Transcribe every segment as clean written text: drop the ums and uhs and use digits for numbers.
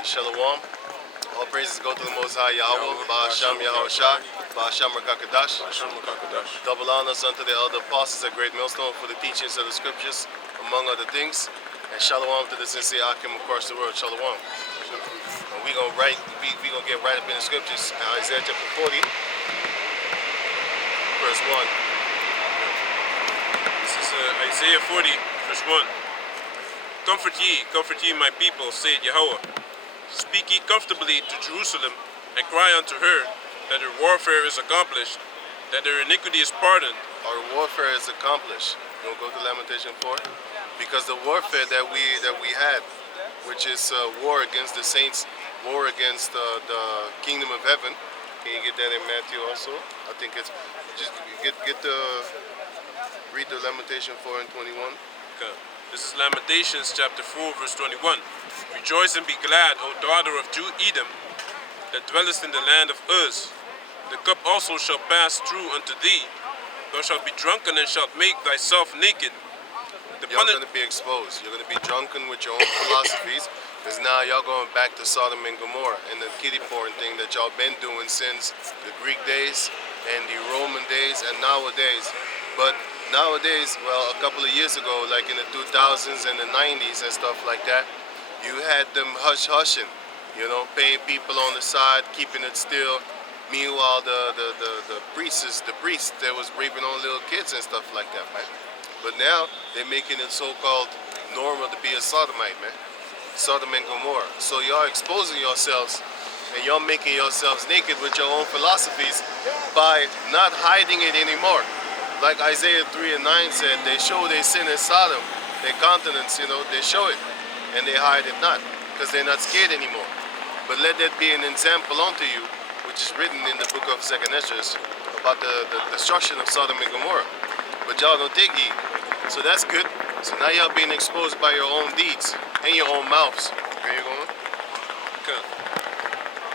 Shalom. All praises go to the Most High Yahweh, Ba'asham Yahushua, Ba'asham Rakakadash. Double honors unto the elder apostles at Great Millstone for the teachings of the scriptures, among other things. And shalom to the sincere Akim across the world. Shalom. And we gonna get right up in the scriptures. Isaiah chapter 40, verse 1. This is Isaiah 40, verse 1. Comfort ye, my people, saith Yahweh. Speak ye comfortably to Jerusalem, and cry unto her that her warfare is accomplished, that her iniquity is pardoned. Our warfare is accomplished. You want to go to Lamentation 4? Because the warfare that we had, which is war against the saints, war against the kingdom of heaven. Can you get that in Matthew also? I think it's just read the Lamentation 4 and 21. Okay. This is Lamentations chapter 4, verse 21. Rejoice and be glad, O daughter of Edom, that dwellest in the land of Uz. The cup also shall pass through unto thee. Thou shalt be drunken and shalt make thyself naked. You're going to be exposed. You're going to be drunken with your own philosophies, because now y'all going back to Sodom and Gomorrah and the kiddie porn thing that y'all been doing since the Greek days and the Roman days and nowadays. But nowadays, well, a couple of years ago, like in the 2000s and the 90s and stuff like that, you had them hushing, you know, paying people on the side, keeping it still. Meanwhile, the priests that was raping on little kids and stuff like that, man. But now they're making it so-called normal to be a sodomite, man. Sodom and Gomorrah. So y'all exposing yourselves and y'all making yourselves naked with your own philosophies by not hiding it anymore. Like Isaiah 3 and 9 said, they show their sin in Sodom, their countenance, you know, they show it, and they hide it not, because they're not scared anymore. But let that be an example unto you, which is written in the book of 2nd Esdras, about the destruction of Sodom and Gomorrah. But y'all don't take heed. So that's good. So now y'all being exposed by your own deeds and your own mouths. Okay, you going? Okay.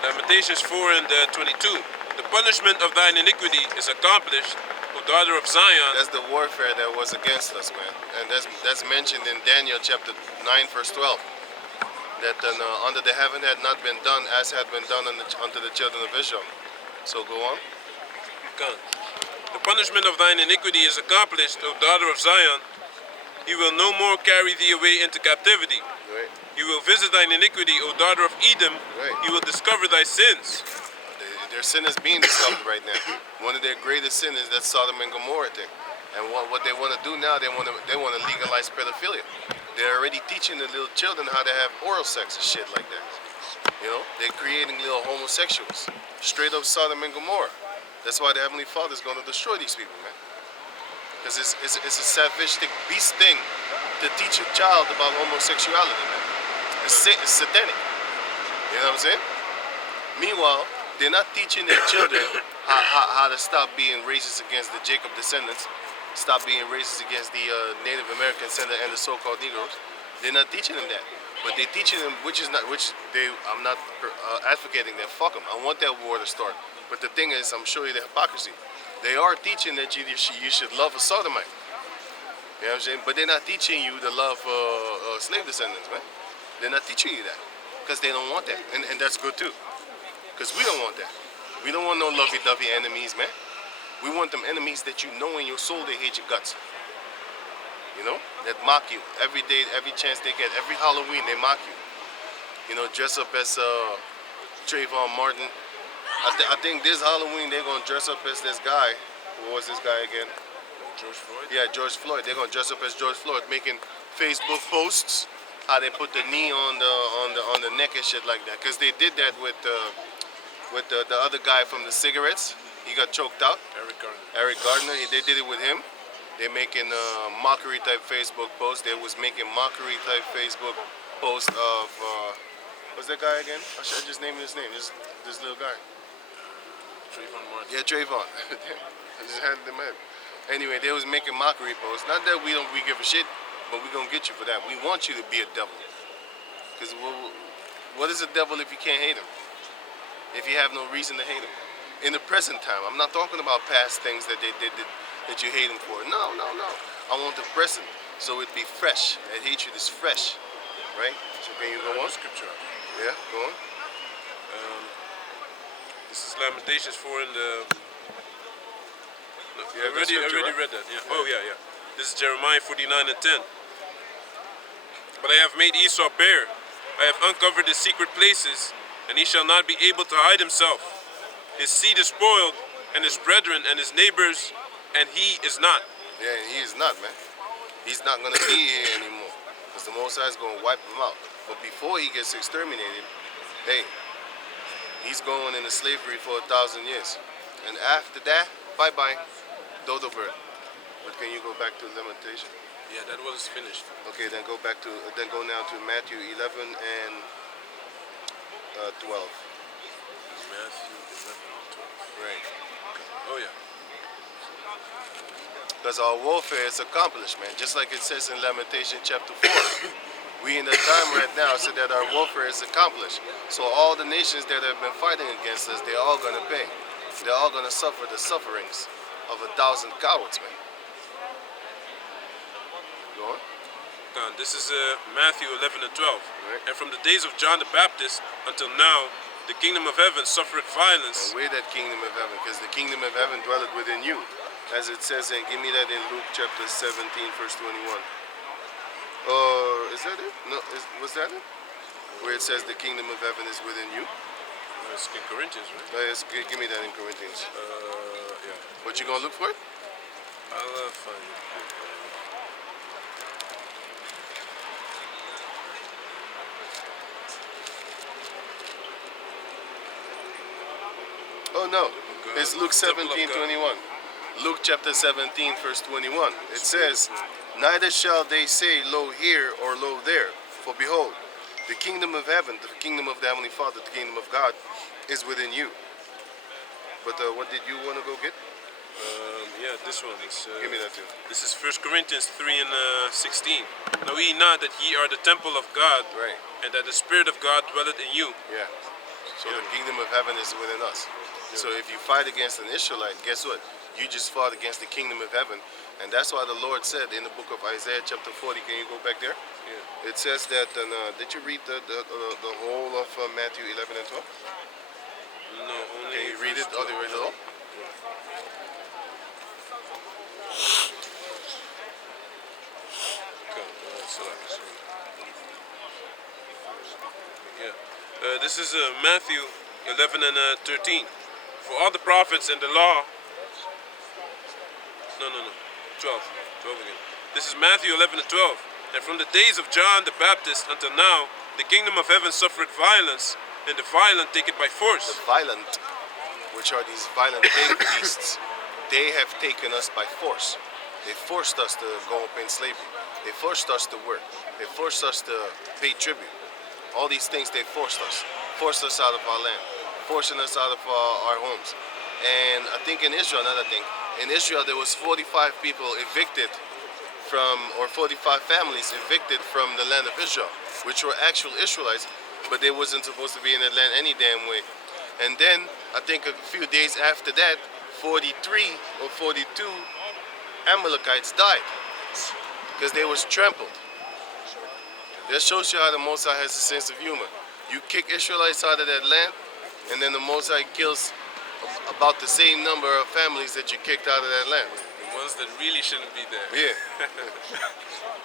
Lamentations 4 and 22. The punishment of thine iniquity is accomplished, O daughter of Zion. That's the warfare that was against us, man. And that's mentioned in Daniel chapter 9, verse 12. That under the heaven had not been done as had been done unto the children of Israel. So go on. Okay. The punishment of thine iniquity is accomplished, O daughter of Zion. He will no more carry thee away into captivity. Right. He will visit thine iniquity, O daughter of Edom. Right. He will discover thy sins. Their sin is being discovered right now. One of their greatest sins is that Sodom and Gomorrah thing. And what they want to do now, they want to legalize pedophilia. They're already teaching the little children how to have oral sex and shit like that. You know, they're creating little homosexuals. Straight up Sodom and Gomorrah. That's why the Heavenly Father is going to destroy these people, man. Because it's a savagistic beast thing to teach a child about homosexuality, man. It's satanic. You know what I'm saying? Meanwhile, they're not teaching their children how to stop being racist against the Jacob descendants, stop being racist against the Native American descendants and the so-called Negroes. They're not teaching them that. But they're teaching them, I'm not advocating that. Fuck them. I want that war to start. But the thing is, I'm showing you the hypocrisy. They are teaching that you should love a sodomite. You know what I'm saying? But they're not teaching you to love slave descendants, man. They're not teaching you that. Because they don't want that. And that's good too. Because we don't want that. We don't want no lovey-dovey enemies, man. We want them enemies that you know in your soul they hate your guts. You know? That mock you. Every day, every chance they get. Every Halloween, they mock you. You know, dress up as Trayvon Martin. I think this Halloween they're going to dress up as this guy. What was this guy again? George Floyd? Yeah, George Floyd. They're going to dress up as George Floyd, making Facebook posts. How they put the knee on the neck and shit like that. Because they did that with the other guy from the cigarettes. He got choked out. Eric Gardner. They did it with him. They're making mockery type Facebook posts. They was making mockery type Facebook posts of what's that guy again? I just named his name. This little guy. Trayvon Martin. Yeah, Trayvon. I just had it in my head. Anyway, they was making mockery posts. Not that we give a shit, but we gonna get you for that. We want you to be a devil. Because what is a devil if you can't hate him? If you have no reason to hate him? In the present time, I'm not talking about past things that they did that you hate him for. No. I want the present, so it be fresh. That hatred is fresh, right? So can you go on? Scripture. Yeah, go on. This is Lamentations 4 in the... No, Yeah, I that's already scripture, right? read that. Yeah. Oh, yeah, yeah. This is Jeremiah 49 and 10. But I have made Esau bare. I have uncovered his secret places, and he shall not be able to hide himself. His seed is spoiled, and his brethren and his neighbors, and he is not. Yeah, and he is not, man. He's not going to be here anymore because the Most High is going to wipe him out. But before he gets exterminated, hey, he's going into slavery for 1,000 years. And after that, bye-bye, dodo bird. But can you go back to Lamentation? Yeah, that was finished. Okay, then go back to, then go now to Matthew 11 and 12. Matthew 11 and 12. Right. Oh, yeah. Because our warfare is accomplished, man. Just like it says in Lamentation chapter 4. We in the time right now so that our warfare is accomplished. So all the nations that have been fighting against us, they're all going to pay. They're all going to suffer the sufferings of 1,000 cowards, man. Go on. This is Matthew 11 and 12. Right. And from the days of John the Baptist until now, the kingdom of heaven suffered violence. And we're that kingdom of heaven, because the kingdom of heaven dwelleth within you. As it says, and give me that in Luke chapter 17, verse 21. Or is that it? No, was that it? Where it says the kingdom of heaven is within you? It's in Corinthians, right? Give me that in Corinthians. Yeah. What you gonna look for? I'll find it. Oh no, Okay. it's Luke Temple of 17:21. Luke chapter 17, verse 21. It says, neither shall they say, lo here or lo there. For behold, the kingdom of heaven, the kingdom of the Heavenly Father, the kingdom of God is within you. But what did you want to go get? Yeah, this one is. Give me that too. This is 1 Corinthians 3 and 16. Know ye not that ye are the temple of God, Right. and that the Spirit of God dwelleth in you? Yeah. So Yeah. the kingdom of heaven is within us. So if you fight against an Israelite, guess what? You just fought against the kingdom of heaven. And that's why the Lord said in the book of Isaiah chapter 40, can you go back there? Yeah. It says that, did you read the whole of Matthew 11 and 12? No, only. Can you read it? Oh, you read it all? Yeah. This is Matthew 11 and 13. For all the prophets and the law. No. 12. 12 again. This is Matthew 11 and 12. And from the days of John the Baptist until now, the kingdom of heaven suffered violence, and the violent take it by force. The violent, which are these violent beasts, they have taken us by force. They forced us to go up in slavery. They forced us to work. They forced us to pay tribute. All these things they forced us out of our land, forcing us out of our homes. And I think in Israel, another thing, in Israel there was 45 people evicted from, or 45 families evicted from the land of Israel, which were actual Israelites, but they wasn't supposed to be in the land any damn way. And then I think a few days after that, 43 or 42 Amalekites died because they was trampled. That shows you how the Most High has a sense of humor. You kick Israelites out of that land, and then the Most High kills about the same number of families that you kicked out of that land. The ones that really shouldn't be there. Yeah.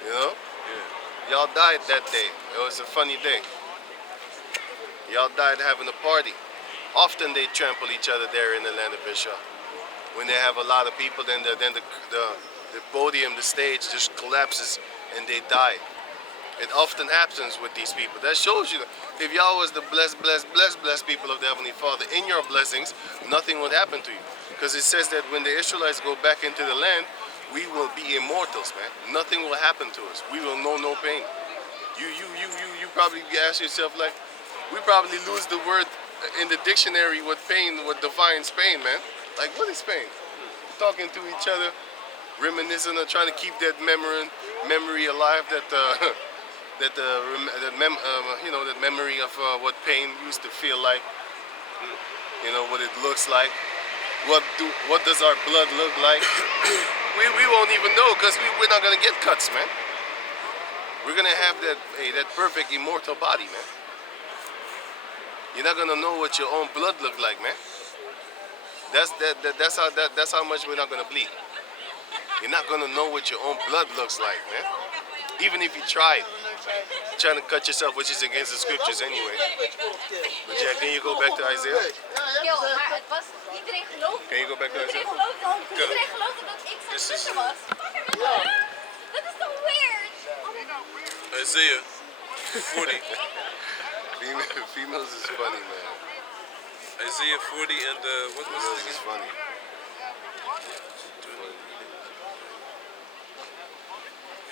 You know? Yeah. Y'all died that day. It was a funny day. Y'all died having a party. Often they trample each other there in the land of Israel. When they have a lot of people, then the podium, the stage just collapses and they die. It often happens with these people. That shows you that if y'all was the blessed people of the Heavenly Father, in your blessings, nothing would happen to you. Because it says that when the Israelites go back into the land, we will be immortals, man. Nothing will happen to us. We will know no pain. You probably ask yourself, like, we probably lose the word in the dictionary what defines pain, man. Like, what is pain? Talking to each other, reminiscing, or trying to keep that memory alive, that memory of what pain used to feel like. You know what it looks like. What does our blood look like? we won't even know because we're not gonna get cuts, man. We're gonna have that perfect immortal body, man. You're not gonna know what your own blood look like, man. That's how much we're not gonna bleed. You're not gonna know what your own blood looks like, man. Even if you tried trying to cut yourself, which is against the scriptures anyway. But yeah, can you go back to Isaiah? Yo, maar het was, iedereen geloofde. Can you go back to Iedereen Isaiah? geloofde, iedereen geloofde dat ik zijn zuster was. Dat is toch weird? Isaiah 40. Females is funny, man. Isaiah 40 and what was Females it is again? funny.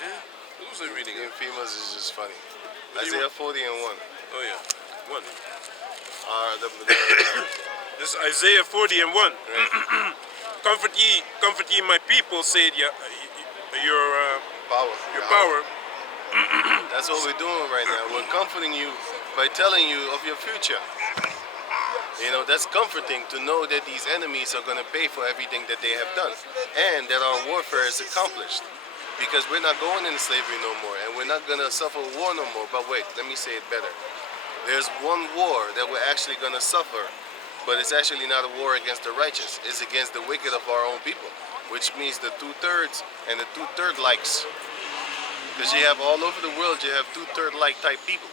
Yeah, what was I reading? Yeah, females is just funny. But you- Isaiah 40 and 1. Oh yeah, 1. The This is Isaiah 40 and 1. Comfort ye my people, said your power. That's what we're doing right now. We're comforting you by telling you of your future. You know, that's comforting to know that these enemies are going to pay for everything that they have done and that our warfare is accomplished. Because we're not going into slavery no more and we're not going to suffer war no more. But wait, let me say it better. There's one war that we're actually going to suffer, but it's actually not a war against the righteous. It's against the wicked of our own people, which means the 2/3 and the 2/3 likes. Because you have all over the world, you have 2/3 like type people.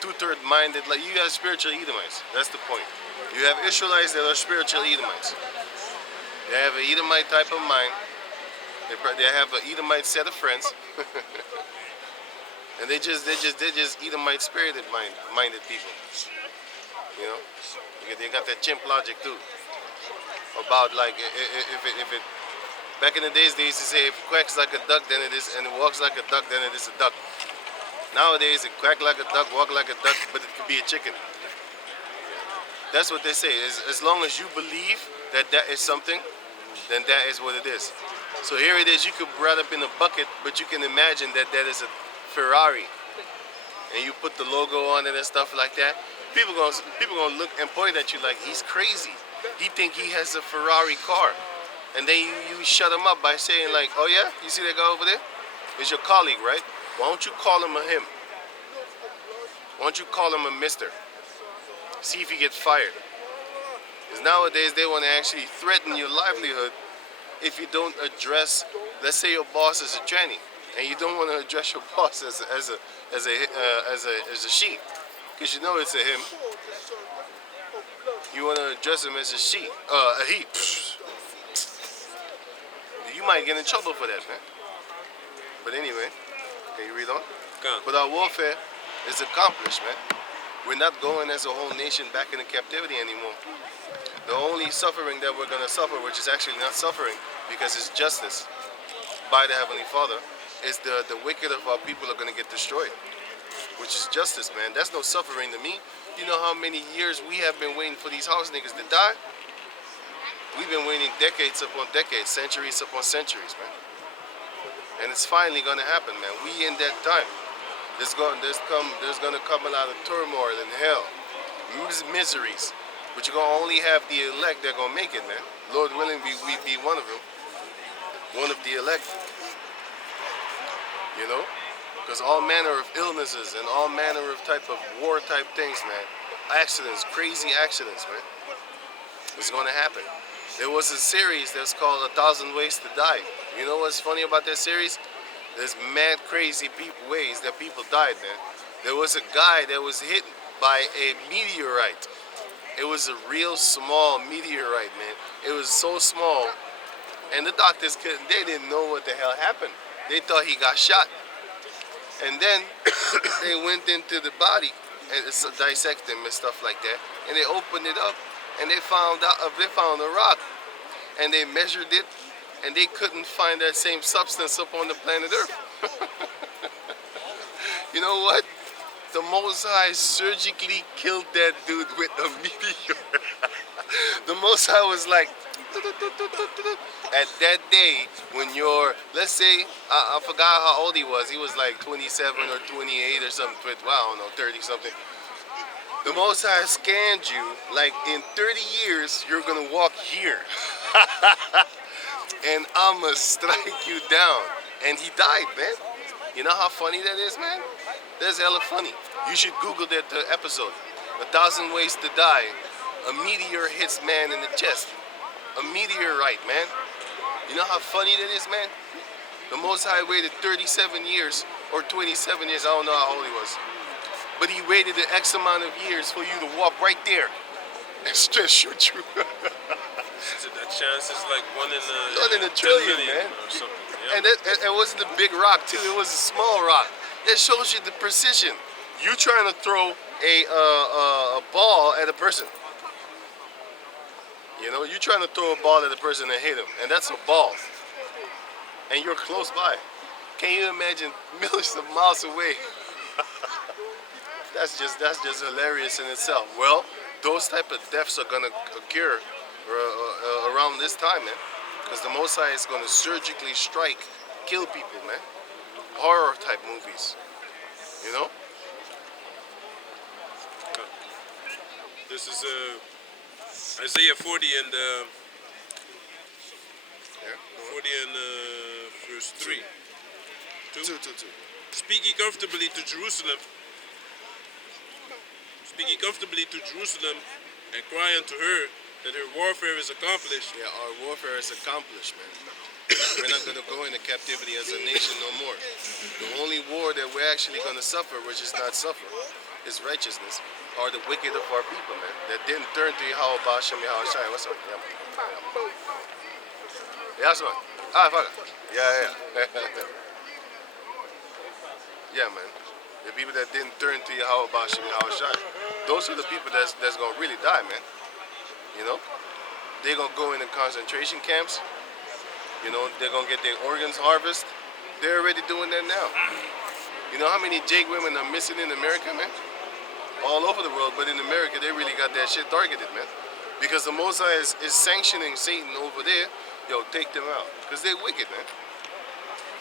2/3 minded, like you have spiritual Edomites. That's the point. You have Israelites that are spiritual Edomites. They have an Edomite type of mind. They have an Edomite set of friends. And they're just Edomite spirited minded people. You know? They got that chimp logic too. About like if it back in the days they used to say if it quacks like a duck then it is, and it walks like a duck then it is a duck. Nowadays it quack like a duck, walk like a duck, but it could be a chicken. That's what they say. As long as you believe that that is something, then that is what it is. So here it is, you could brought up in a bucket, but you can imagine that that is a Ferrari. And you put the logo on it and stuff like that. People gonna look and point at you like he's crazy. He think he has a Ferrari car. And then you shut him up by saying like, oh yeah, you see that guy over there? It's your colleague, right? Why don't you call him a him? Why don't you call him a mister? See if he gets fired. Because nowadays they want to actually threaten your livelihood if you don't address, let's say your boss is a tranny, and you don't want to address your boss as a she, because you know it's a him. You want to address him as a she, a he. You might get in trouble for that, man. But anyway, can you read on? Kan. But our warfare is accomplished, man. We're not going as a whole nation back into captivity anymore. The only suffering that we're going to suffer, which is actually not suffering because it's justice by the Heavenly Father, is the wicked of our people are going to get destroyed, which is justice, man. That's no suffering to me. You know how many years we have been waiting for these house niggas to die? We've been waiting decades upon decades, centuries upon centuries, man. And it's finally going to happen, man. We in that time. There's going to come a lot of turmoil and hell, miseries. But you're going to only have the elect that are going to make it, man. Lord willing, we be one of them. One of the elect. You know? Because all manner of illnesses and all manner of type of war type things, man. Accidents, crazy accidents, man. It's going to happen. There was a series that's called 1,000 Ways to Die. You know what's funny about that series? There's mad crazy ways that people died, man. There was a guy that was hit by a meteorite. It was a real small meteorite, man. It was so small, and the doctors they didn't know what the hell happened. They thought he got shot. And then they went into the body and dissected him and stuff like that. And they opened it up and they found a rock. And they measured it and they couldn't find that same substance upon the planet Earth. You know what? The Most High surgically killed that dude with a meteor. The Most High was like, at that day when you're, let's say, I forgot how old he was. He was like 27 or 28 or something. Well, I don't know, 30 something. The Most High scanned you like in 30 years you're gonna walk here, and I'ma strike you down. And he died, man. You know how funny that is, man? That's hella funny. You should Google that episode. 1,000 Ways to Die. A meteor hits man in the chest. A meteorite, man. You know how funny that is, man? The Most High waited 37 years or 27 years. I don't know how old he was. But he waited an X amount of years for you to walk right there and just shoot you. So that chance is like one in a, 1 in a 10 trillion, million man. or something. Yeah. And it wasn't a big rock too. It was a small rock. That shows you the precision. You trying to throw a ball at a person. You know, you trying to throw a ball at a person and hit him, and that's a ball. And you're close by. Can you imagine millions of miles away? That's just hilarious in itself. Well, those type of deaths are gonna occur around this time, man. Because the Most High is gonna surgically strike, kill people, man. Horror type movies, you know. This is Isaiah 40 and 40 and verse 3. 2. Speak ye comfortably to Jerusalem. Speak ye comfortably to Jerusalem, and cry unto her that her warfare is accomplished. Yeah, our warfare is accomplished, man. We're not going to go into captivity as a nation no more. The only war that we're actually going to suffer, which is not suffer, is righteousness, are the wicked of our people, man, that didn't turn to Yahweh Bashem Yahweh Shai. What's up? Yeah, man. Yeah, that's man. Ah, fuck it. Yeah. Yeah, man. The people that didn't turn to Yahweh Bashem Yahweh Shai, those are the people that's going to really die, man. You know? They're going to go into concentration camps. You know, they're going to get their organs harvested. They're already doing that now. You know how many Jake women are missing in America, man? All over the world, but in America, they really got that shit targeted, man. Because the Most High is sanctioning Satan over there. Yo, take them out. Because they're wicked, man.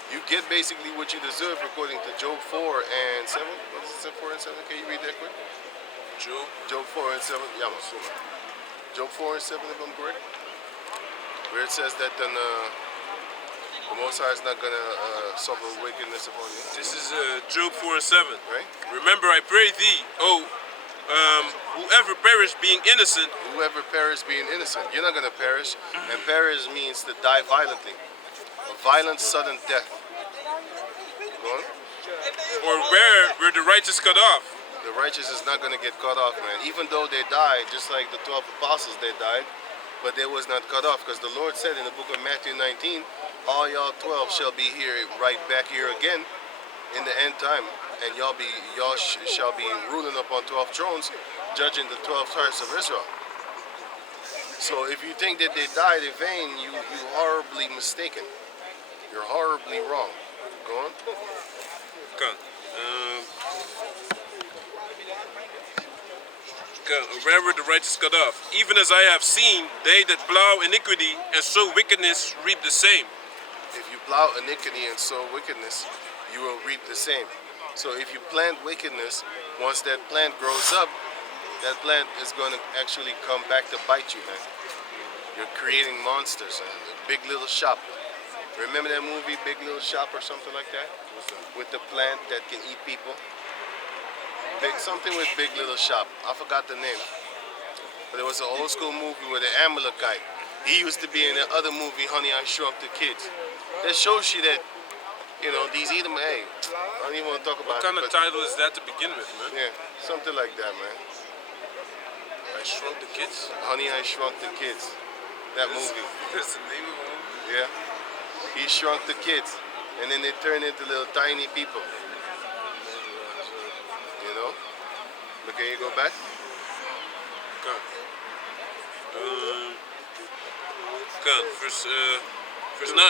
You get basically what you deserve according to Job 4 and 7. What is it, 4 and 7? Can you read that quick? Job 4 and 7. Yeah, I'm assuming. Job 4 and 7, if I'm correct. Where it says that then the Most High is not going to suffer wickedness upon you. This is Job 4 and 7. Right? Remember, I pray thee, whoever perish being innocent. Whoever perish being innocent. You're not going to perish. And perish means to die violently. A violent, sudden death. Go on. Or where the righteous cut off. The righteous is not going to get cut off, man. Even though they died, just like the 12 apostles, they died. But they was not cut off, because the Lord said in the book of Matthew 19, all y'all 12 shall be here, right back here again, in the end time, and y'all shall be ruling upon 12 thrones, judging the 12 tribes of Israel. So if you think that they died in vain, you horribly mistaken. You're horribly wrong. Go on. Kan. Wherever the righteous cut off, even as I have seen, they that plow iniquity and sow wickedness reap the same. If you plow iniquity and sow wickedness, you will reap the same. So if you plant wickedness, once that plant grows up, that plant is going to actually come back to bite you, man. You're creating monsters. Big Little Shop. Remember that movie, Big Little Shop, or something like that? With the plant that can eat people? Something with Big Little Shop. I forgot the name. But it was an old school movie with an Amalekite. He used to be in the other movie, Honey, I Shrunk the Kids. That shows you that, you know, these Edom, hey, I don't even want to talk about What kind it. of title is that to begin with, man? Yeah, something like that, man. I Shrunk the Kids? Honey, I Shrunk the Kids. That movie. That's the name of the movie? Yeah. He shrunk the kids. And then they turned into little tiny people. You know? But can you go back? Verse 9.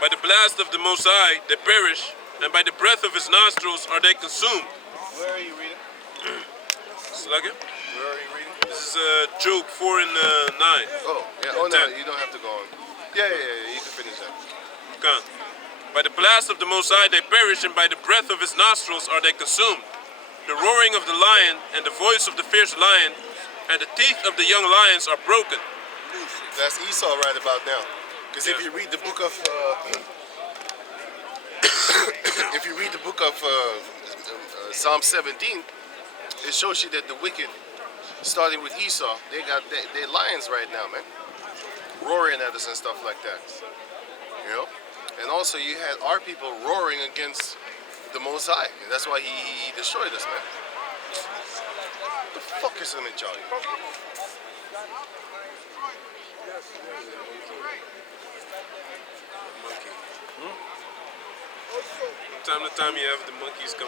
By the blast of the Most High they perish, and by the breath of his nostrils are they consumed. Where are you reading? Slugger? Where are you reading? This is Job 4 and 9. Oh, yeah. Oh, no, you don't have to go on. Yeah, you can finish that. Come. By the blast of the Most High they perish, and by the breath of his nostrils are they consumed. The roaring of the lion, and the voice of the fierce lion, and the teeth of the young lions are broken. That's Esau right about now. Because if you read the book of Psalm 17, it shows you that the wicked, starting with Esau, they got they lions right now, man, roaring at us and stuff like that. You know, and also you had our people roaring against the Most High, and that's why he destroyed us, man. What the fuck is him in Charlie? Monkey. From time to time, you have the monkeys come.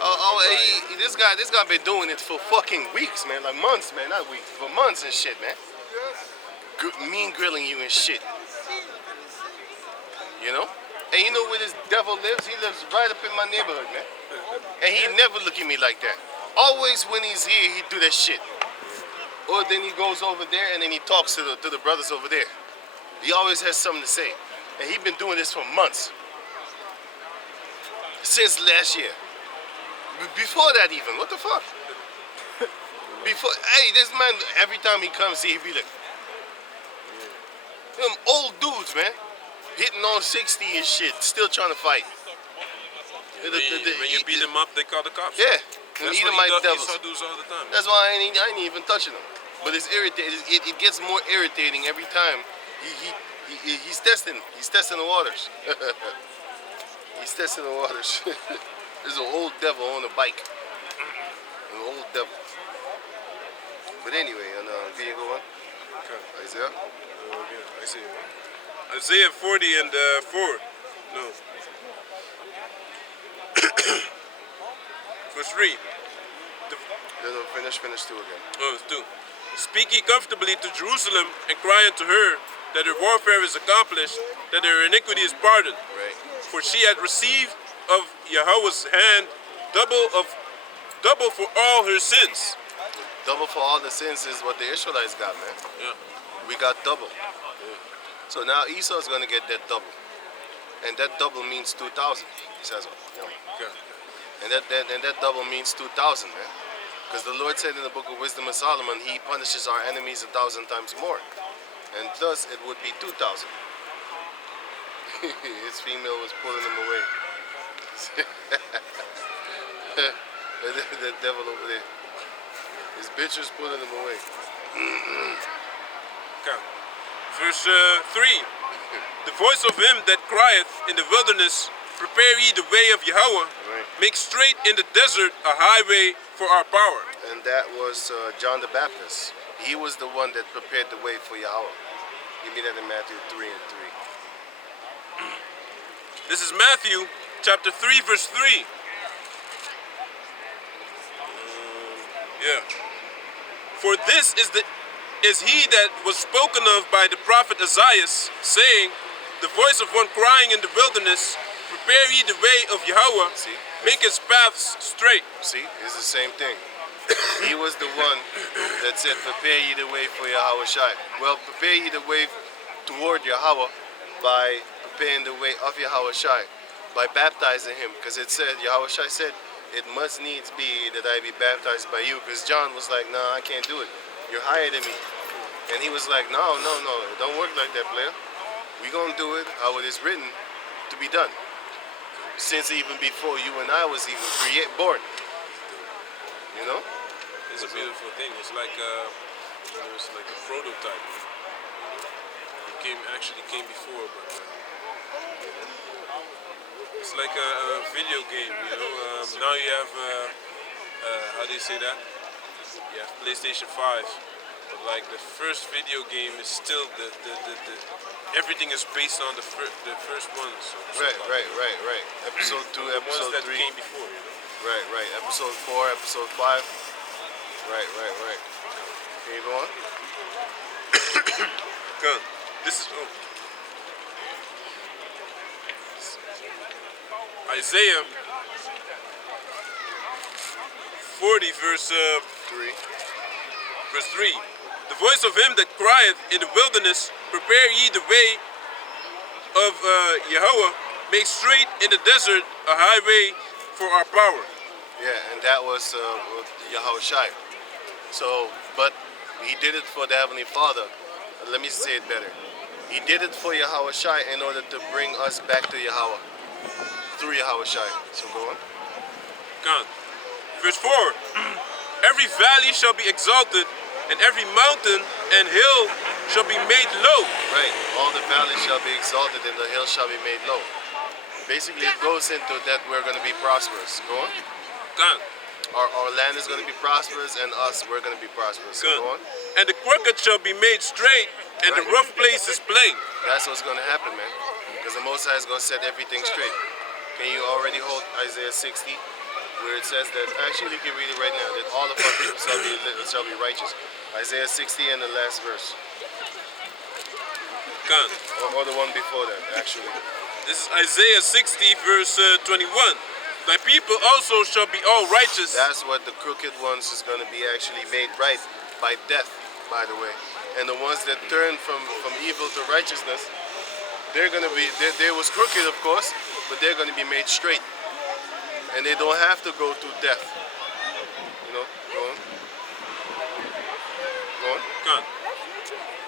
This guy been doing it for fucking weeks, man, like months, man, not weeks, for months and shit, man. Mean grilling you and shit. You know? And you know where this devil lives? He lives right up in my neighborhood, man. And he never look at me like that. Always when he's here, he do that shit. Or then he goes over there and then he talks to the brothers over there. He always has something to say. And he been doing this for months. Since last year. Before that even. What the fuck? Before, hey, this man, every time he comes here, he be like, them old dudes, man. Hitting on 60 and shit, still trying to fight. When you beat them up, they call the cops. Yeah, That's eat them what like devils. Esau does all the time. That's why I ain't even touching them. But it's irritating. It gets more irritating every time. He's testing. He's testing the waters. He's testing the waters. There's an old devil on a bike. An old devil. But anyway, can you go on? Okay. Isaiah? Yeah, Isaiah. Isaiah 40 and 4. No. Verse 3. Finish 2 again. Oh, it's 2. Speak ye comfortably to Jerusalem and cry unto her that her warfare is accomplished, that her iniquity is pardoned. Right. For she had received of Yahweh's hand double for all her sins. Double for all the sins is what the Israelites got, man. Yeah. We got double. So now Esau's gonna get that double, and that double means 2,000. He says, you know. Okay. And that double means 2,000, man. Because the Lord said in the Book of Wisdom of Solomon, He punishes our enemies 1,000 times more, and thus it would be 2,000. His female was pulling him away. That devil over there. His bitch was pulling him away. Okay. Verse 3. The voice of him that crieth in the wilderness, prepare ye the way of Yahweh, Right. make straight in the desert a highway for our power. And that was John the Baptist. He was the one that prepared the way for Yahweh. Give me that in Matthew 3 and 3. This is Matthew chapter 3 verse 3. Yeah. For this is he that was spoken of by the prophet Isaiah, saying, the voice of one crying in the wilderness, prepare ye the way of Yahweh, See? make his paths straight. See, it's the same thing. He was the one that said, prepare ye the way for Yahweh Shai. Well, prepare ye the way toward Yahweh by preparing the way of Yahweh Shai, by baptizing him. Because it said, Yahweh Shai said, it must needs be that I be baptized by you. Because John was like, nah, I can't do it. You're higher than me. And he was like, no, it don't work like that, player. We gonna do it how it is written to be done. Since even before you and I was even born. You know? It's a beautiful thing. It's like a prototype. It actually came before, but it's like a video game. You know, now you have how do you say that? You have PlayStation 5, but like the first video game is still the everything is based on the first one. So Right. Episode 2, the ones episode that 3. came before. You know? Right. Episode 4, episode 5. Right. Can you go on? Good. This is Isaiah 40 verse 3. Verse 3. The voice of him that crieth in the wilderness, prepare ye the way of Yahweh, make straight in the desert a highway for our power. Yeah, and that was Yahweh Shai. So, but he did it for the Heavenly Father. Let me say it better. He did it for Yahweh Shai in order to bring us back to Yahweh. Through Yahweh Shai. So go on. God. Verse 4. Every valley shall be exalted, and every mountain and hill shall be made low. Right. All the valleys shall be exalted and the hills shall be made low. Basically, it goes into that we're going to be prosperous. Go on. Gone. Our land is going to be prosperous, and us, we're going to be prosperous. Good. Go on. And the crooked shall be made straight, and the rough places plain. That's what's going to happen, man. Because the Most High is going to set everything straight. Can you already hold Isaiah 60, where it says that, actually you can read it right now, that all of our people shall be righteous. Isaiah 60 and the last verse. Gone. Or the one before that, actually. This is Isaiah 60, verse 21. Thy people also shall be all righteous. That's what the crooked ones is going to be actually made right by death, by the way. And the ones that turn from evil to righteousness, they're going to be, they was crooked, of course, but they're going to be made straight. And they don't have to go through death. You know, go on. Go on. Gone.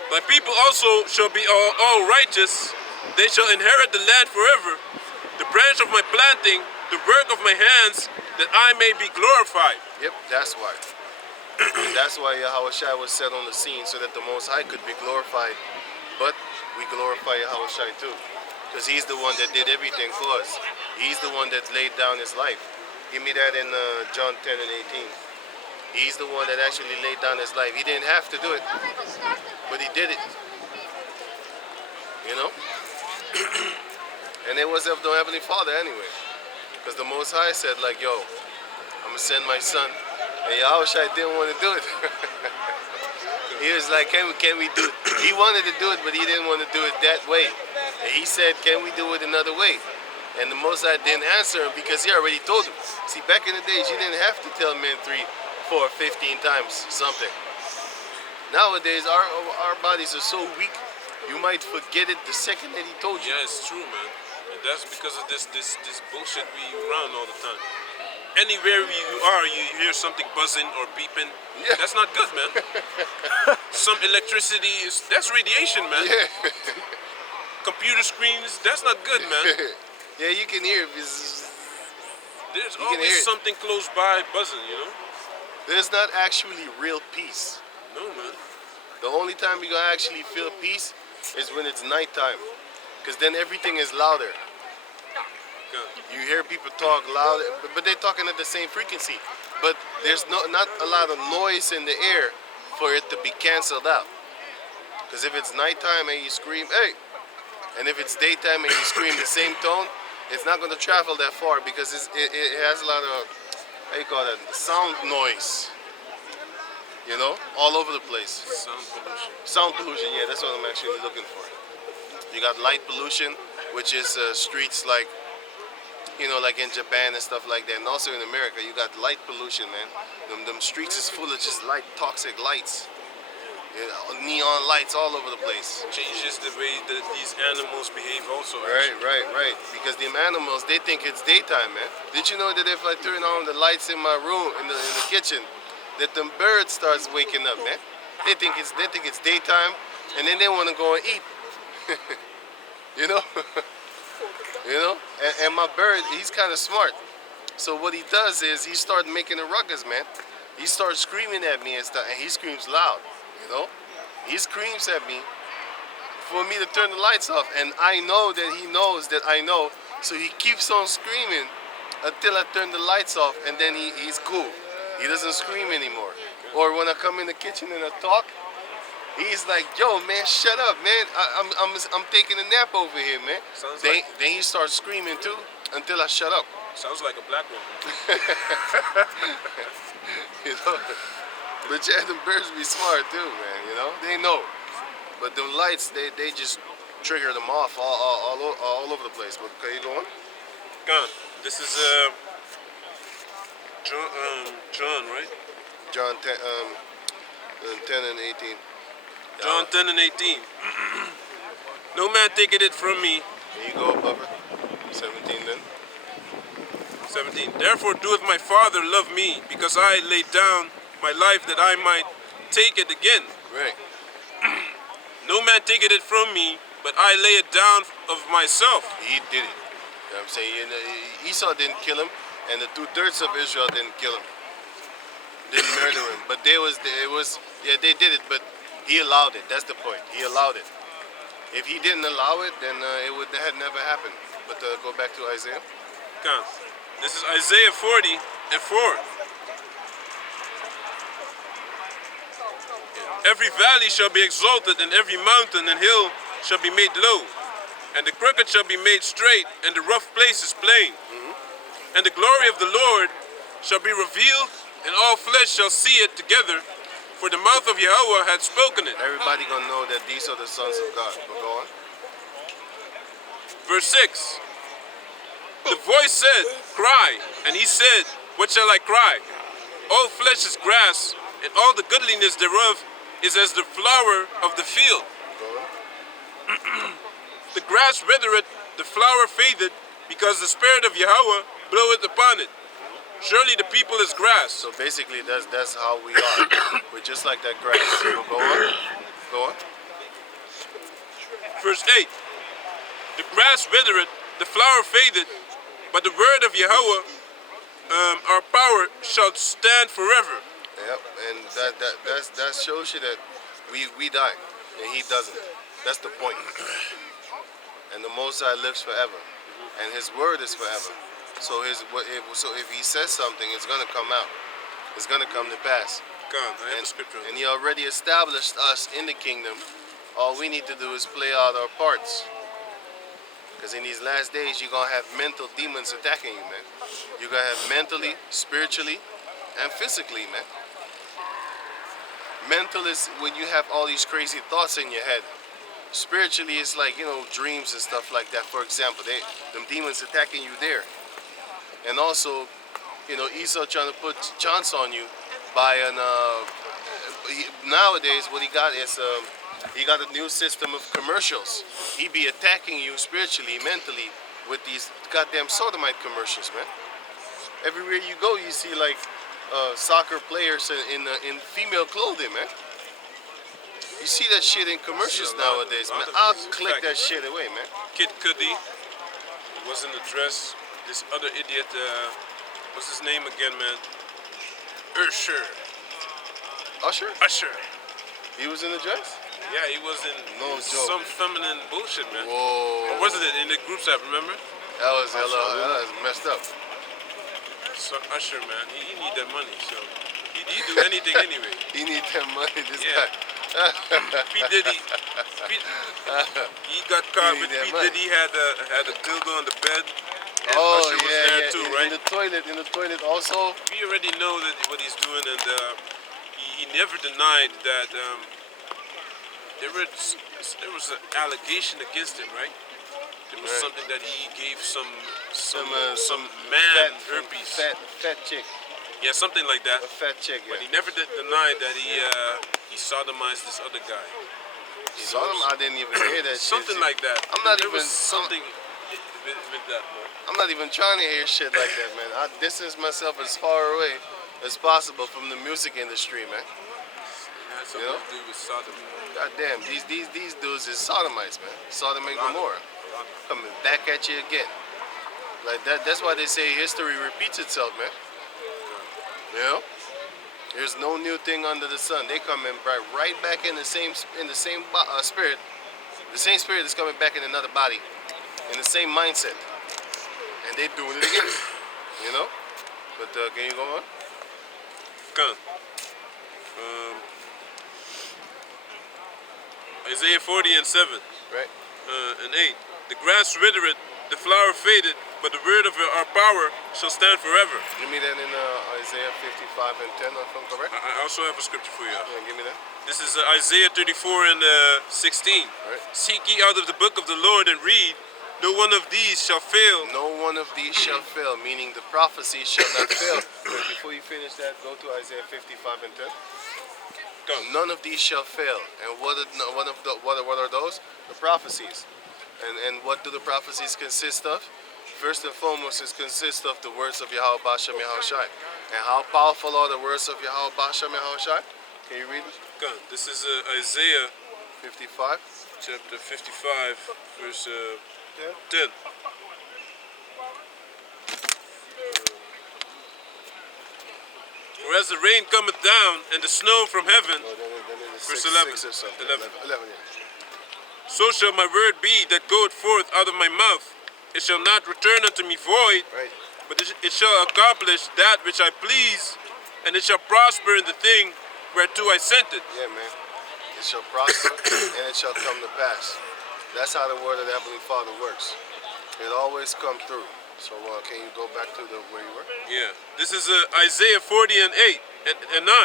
Thy people also shall be all righteous. They shall inherit the land forever. The branch of my planting, the work of my hands, that I may be glorified. Yep, that's why. That's why Yahweh Shai was set on the scene, so that the Most High could be glorified. But we glorify Yahweh Shai too, because he's the one that did everything for us. He's the one that laid down his life. Give me that in John 10 and 18. He's the one that actually laid down his life. He didn't have to do it, but he did it. You know? And it was of the Heavenly Father anyway. Because the Most High said, like, yo, I'm going to send my son. And Yahweh Shai didn't want to do it. He was like, can we do it? He wanted to do it, but he didn't want to do it that way. And he said, can we do it another way? And the Most High didn't answer him because he already told him. See, back in the days, you didn't have to tell men 3, 4, 15 times something. Nowadays, our bodies are so weak, you might forget it the second that he told you. Yeah, it's true, man. And that's because of this bullshit we run all the time. Anywhere you are, you hear something buzzing or beeping. Yeah. That's not good, man. Some electricity, that's radiation, man. Yeah. Computer screens, that's not good, man. Yeah, you can hear it. There's You can hear always it. something close by buzzing, you know? There's not actually real peace. No, man. The only time you're gonna actually feel peace is when it's nighttime, because then everything is louder. God. You hear people talk loud, but they're talking at the same frequency. But there's not a lot of noise in the air for it to be canceled out. Because if it's nighttime and you scream, hey, and if it's daytime and you scream the same tone, it's not going to travel that far because it has a lot of, how you call that, sound noise. You know, all over the place. Sound pollution. Sound pollution, yeah, that's what I'm actually looking for. You got light pollution, which is streets like, you know, like in Japan and stuff like that. And also in America, you got light pollution, man. Them streets is full of just toxic lights. You know, neon lights all over the place. Changes the way that these animals behave also. Right, actually. right. Because them animals, they think it's daytime, man. Did you know that if I turn on the lights in my room, in the kitchen, that them birds starts waking up, man? They think it's daytime, and then they want to go and eat. You know? You know? And my bird, he's kind of smart. So what he does is he starts making a ruckus, man. He starts screaming at me and stuff, and he screams loud, you know? He screams at me for me to turn the lights off, and I know that he knows that I know, so he keeps on screaming until I turn the lights off, and then he's cool. He doesn't scream anymore. Or when I come in the kitchen and I talk, he's like, yo, man, shut up, man. I'm taking a nap over here, man. Then he starts screaming too until I shut up. Sounds like a black woman. You know? But yeah, the birds be smart too, man, you know? They know. But the lights, they just trigger them off all over the place. But okay, you go on? God, this is John, right? John 10, 10 and 18. John 10 and 18. No man taketh it from me. There you go, Bubba. 17 then. 17. Therefore doeth my Father love me, because I laid down my life that I might take it again. Right. No man taketh it from me, but I lay it down of myself. He did it. You know what I'm saying? Esau didn't kill him, and the 2/3 of Israel didn't kill him. didn't murder him. But yeah, they did it, but he allowed it. That's the point. He allowed it. If he didn't allow it, then it would had never happened. But go back to Isaiah. Come. This is Isaiah 40 and 4. Every valley shall be exalted, and every mountain and hill shall be made low. And the crooked shall be made straight, and the rough places plain. And the glory of the Lord shall be revealed, and all flesh shall see it together, for the mouth of Yahweh hath spoken it. Everybody gonna know that these are the sons of God. But go on. Verse 6. The voice said, cry. And he said, what shall I cry? All flesh is grass, and all the goodliness thereof is as the flower of the field. Go on. The grass withereth, the flower fadeth, because the spirit of Yahweh bloweth upon it. Surely the people is grass. So basically, that's how we are. We're just like that grass. So go on. Go on. Verse 8. The grass withereth, the flower fadeth, but the word of Yahweh, our power, shall stand forever. Yep. And that shows you that we die, and he doesn't. That's the point. And the Most High lives forever, and His word is forever. So if He says something, it's gonna come out. It's gonna come to pass. God, I have the scripture. And He already established us in the kingdom. All we need to do is play out our parts. Because in these last days, you're gonna have mental demons attacking you, man. You're gonna have mentally, spiritually, and physically, man. Mental is when you have all these crazy thoughts in your head. Spiritually, it's like, dreams and stuff like that. For example, them demons attacking you there. And also, Esau trying to put chance on you by nowadays what he got is he got a new system of commercials. He be attacking you spiritually, mentally with these goddamn sodomite commercials, man. Everywhere you go, you see like soccer players in female clothing, man. You see that shit in commercials nowadays, man. I'll click that shit away, man. Kid Cudi was in the dress. This other idiot, what's his name again, man? Usher. Usher? Usher. He was in the dress? Yeah, he was in No joke. some feminine bullshit, man. Whoa. Or wasn't it in the group chat, remember? That was messed up. So Usher, man, he need that money, so he do anything anyway. He need that money, this Yeah. guy. P. Diddy, he got caught He with need that P. money. Diddy had a dildo on the bed. And Oh, Usher was yeah, there yeah. too, in right? In the toilet also. We already know that what he's doing, and he never denied that there was an allegation against him, right? There was Right. something that he gave some Some man fat, herpes. fat chick. Yeah, something like that. A fat chick, yeah. But he never did deny that he sodomized this other guy. You know, Sodom, I didn't even hear that something shit. like that. I'm not there even- was something with that, man. I'm not even trying to hear shit like that, man. I distance myself as far away as possible from the music industry, man. It had something know? to do with sodomy. God damn, these dudes is sodomites, man. Sodom and Gomorrah. Coming back at you again. Like that's why they say history repeats itself, man. You know? There's no new thing under the sun. They come in right back in the same spirit. The same spirit is coming back in another body, in the same mindset, and they doing it again. You know? But can you go on? Come. Isaiah 40 and 7 Right? and 8. The grass withereth, the flower faded, but the word of our power shall stand forever. Give me that in Isaiah 55 and 10, if I'm correct. I also have a scripture for you. Yeah, give me that. This is Isaiah 34 and 16. Right. Seek ye out of the book of the Lord and read. No one of these shall fail. No one of these shall fail, meaning the prophecy shall not fail. But before you finish that, go to Isaiah 55 and 10. Come. None of these shall fail. And what are those? The prophecies. And what do the prophecies consist of? First and foremost, it consists of the words of Yahweh Bashem Yahushai. And how powerful are the words of Yahweh Bashem Yahushai? Can you read it? Come. This is Isaiah 55. chapter 55, verse 10. 10. For as the rain cometh down and the snow from heaven, No, then it is Verse 11. 6 or something. 11. 11, yeah. so shall my word be that goeth forth out of my mouth. It shall not return unto me void, Right. but it shall accomplish that which I please, and it shall prosper in the thing whereto I sent it. Yeah, man. It shall prosper and it shall come to pass. That's how the word of the Heavenly Father works. It always comes through. So can you go back to where you were? Yeah. This is Isaiah 40 and 8 and 9.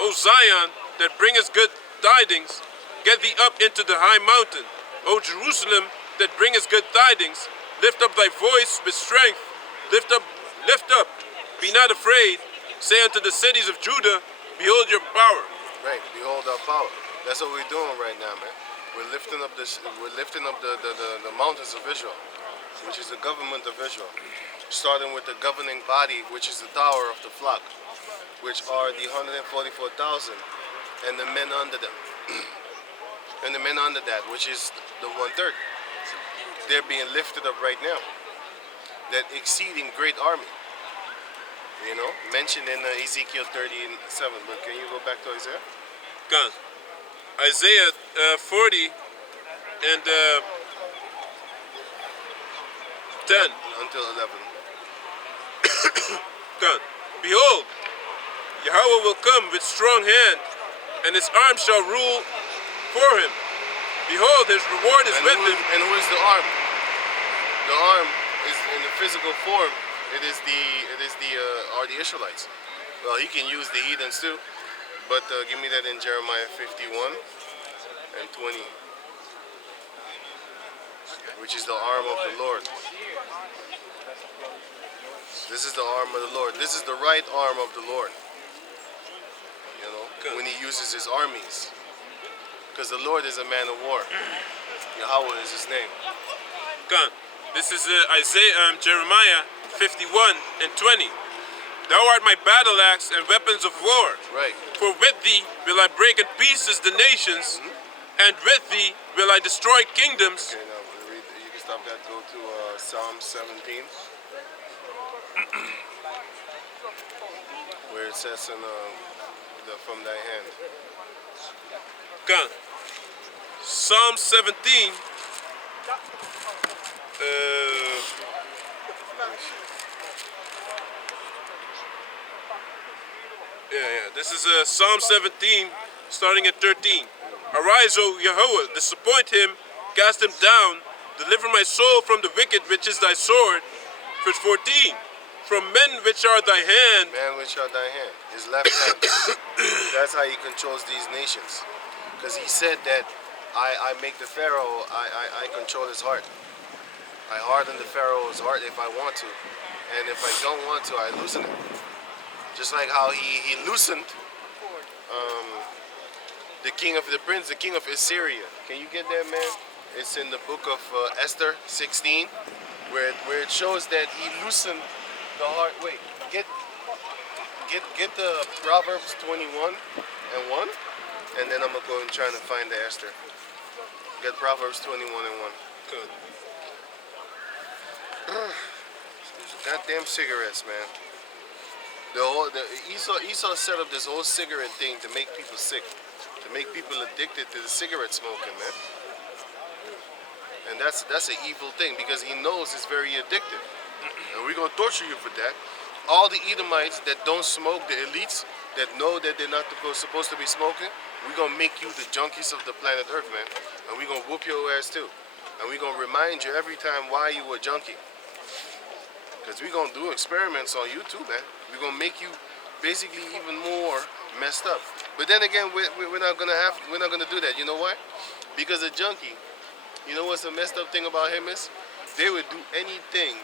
O Zion, that bringest good tidings, get thee up into the high mountain. O Jerusalem, that bringest good tidings, lift up thy voice with strength. Lift up, be not afraid. Say unto the cities of Judah, behold your power. Right. Behold our power. That's what we're doing right now, man. We're lifting up this. We're lifting up the mountains of Israel, which is the government of Israel, starting with the governing body, which is the tower of the flock, which are the 144,000, and the men under them, and the men under that, which is the 1/3. They're being lifted up right now. That exceeding great army, you know, mentioned in Ezekiel 37. But can you go back to Isaiah? God. Isaiah 40 and 10. Until 11. God. Behold, Yahweh will come with strong hand, and his arm shall rule for him. Behold, his reward is with him. And who is the arm? The arm is in the physical form. Are the Israelites. Well, he can use the heathens too, but give me that in Jeremiah 51 and 20, which is the arm of the Lord. This is the arm of the Lord. This is the right arm of the Lord. You know, when he uses his armies, because the Lord is a man of war. Yahweh is his name. God. This is Jeremiah 51 and 20. Thou art my battle axe and weapons of war. Right. For with thee will I break in pieces the nations, and with thee will I destroy kingdoms. Okay, now we'll read. You can stop that. Go to Psalm 17, where it says from thy hand. God. Psalm 17. This is Psalm 17, starting at 13. Arise, O Yahweh, disappoint him, cast him down, deliver my soul from the wicked, which is thy sword. Verse 14. From men which are thy hand. Man which are thy hand, his left hand. That's how he controls these nations. Because he said that I make the Pharaoh, I control his heart. I harden the Pharaoh's heart if I want to. And if I don't want to, I loosen it. Just like how he loosened the king of Assyria. Can you get that, man? It's in the book of Esther 16, where it shows that he loosened the heart. Wait, get the Proverbs 21 and 1, and then I'm gonna go and try to find the Esther. Get Proverbs 21 and 1. Good. Goddamn cigarettes, man. Esau set up this whole cigarette thing to make people sick, to make people addicted to the cigarette smoking, man. And that's an evil thing because he knows it's very addictive, and we're gonna torture you for that. All the Edomites that don't smoke, the elites that know that they're not supposed to be smoking, we're gonna make you the junkies of the planet Earth, man. And we're gonna whoop your ass too, and we're gonna remind you every time why you a junkie. Because we're going to do experiments on you too, man. We're going to make you basically even more messed up. But then again, we're not going to do that. You know why? Because a junkie, you know what's the messed up thing about him is? They would do anything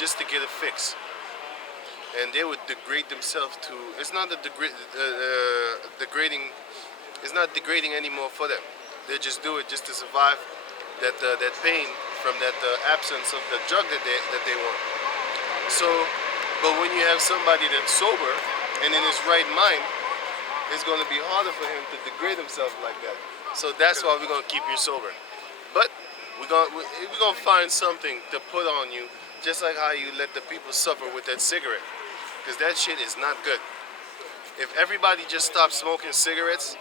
just to get a fix. And they would degrade themselves to, it's not degrading, it's not degrading anymore for them. They just do it just to survive that pain from that absence of the drug that they want. So, but when you have somebody that's sober and in his right mind, it's going to be harder for him to degrade himself like that. So that's why we're going to keep you sober. But we're going to find something to put on you, just like how you let the people suffer with that cigarette. Because that shit is not good. If everybody just stopped smoking cigarettes,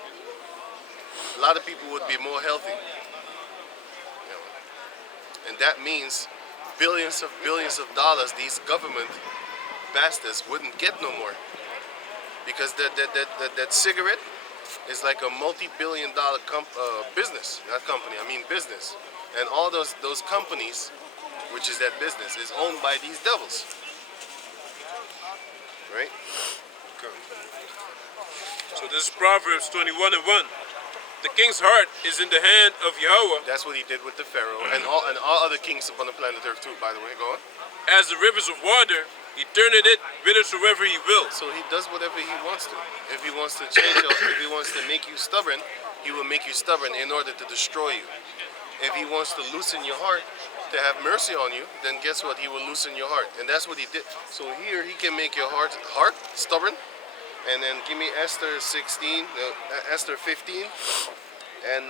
a lot of people would be more healthy. You know? And that means billions of dollars these government bastards wouldn't get no more. Because that cigarette is like a multi-billion-dollar business. Not company, I mean business. And all those companies, which is that business, is owned by these devils. Right? Okay. So this is Proverbs 21:1. The king's heart is in the hand of Yahweh, That's what he did with the Pharaoh and all other kings upon the planet Earth too, by the way. Go on. as the rivers of water. He turneth it whithersoever he will. So he does whatever he wants to. If he wants to change you, if he wants to make you stubborn, he will make you stubborn in order to destroy you. If he wants to loosen your heart, to have mercy on you, then guess what? He will loosen your heart. And that's what he did. So here he can make your heart stubborn. And then give me Esther 16, Esther 15. And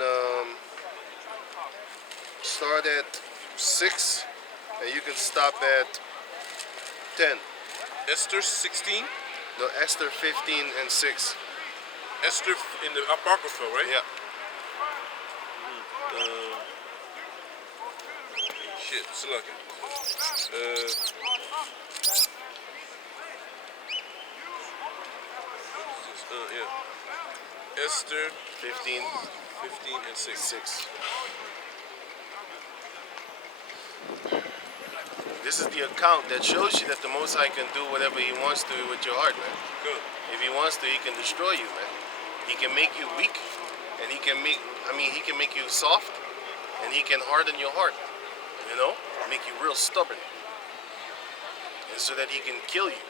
start at 6. And you can stop at 10. Esther 16, No, Esther 15 and 6. Esther in the Apocrypha, right? Yeah. Shit, it's lucky. Yeah. Esther 15, 15 and 6. 6. This is the account that shows you that the Most High can do whatever he wants to with your heart, man. Good. If he wants to, he can destroy you, man. He can make you weak, and he can make you soft, and he can harden your heart, you know? Make you real stubborn. And so that he can kill you.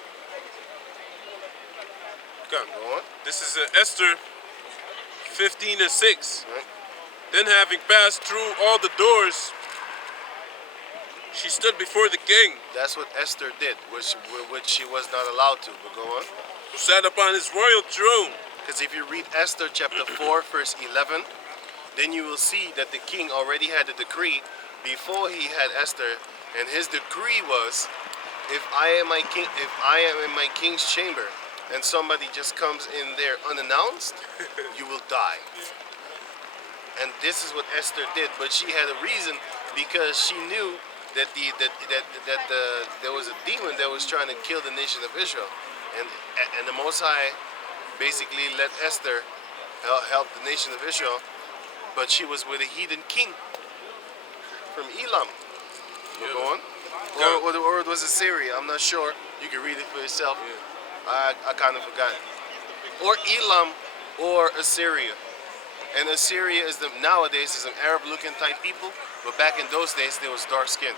Good. Go on. This is Esther 15 and 6. Right? Then having passed through all the doors, she stood before the king, That's what Esther did, which she was not allowed to. But go on. who sat upon his royal throne. Because if you read Esther chapter 4, verse 11, then you will see that the king already had a decree before he had Esther, and his decree was, if I am in my king's chamber, and somebody just comes in there unannounced, you will die. And this is what Esther did, but she had a reason because she knew that there was a demon that was trying to kill the nation of Israel, and the Most High basically let Esther help the nation of Israel, but she was with a heathen king from Elam. Yeah. Go on. Or it was Assyria. I'm not sure. You can read it for yourself. Yeah. I kind of forgot. Or Elam or Assyria. And Assyria nowadays is an Arab-looking type people, but back in those days they was dark skinned.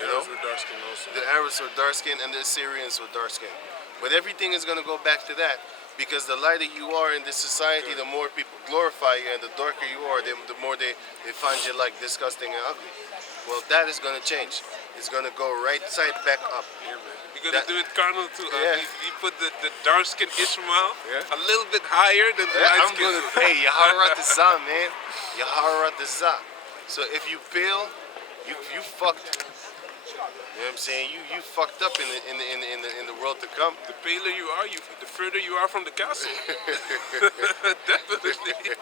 You know? Arabs were dark skinned also. The Arabs were dark skinned and the Assyrians were dark skinned. But everything is going to go back to that, because the lighter you are in this society, the more people glorify you, and the darker you are, the more they find you like disgusting and ugly. Well, that is going to change. It's going to go right side back up. Yeah, man. You're gonna do it carnal too. Yeah. You put the dark skinned Ishmael Yeah. a little bit higher than the light I'm skin. going to pay Yaharat the Zah, man. Yaharat the Zah. So if you fail, you fucked. You know what I'm saying? You fucked up in the world to come. The paler you are, the further you are from the castle. Definitely.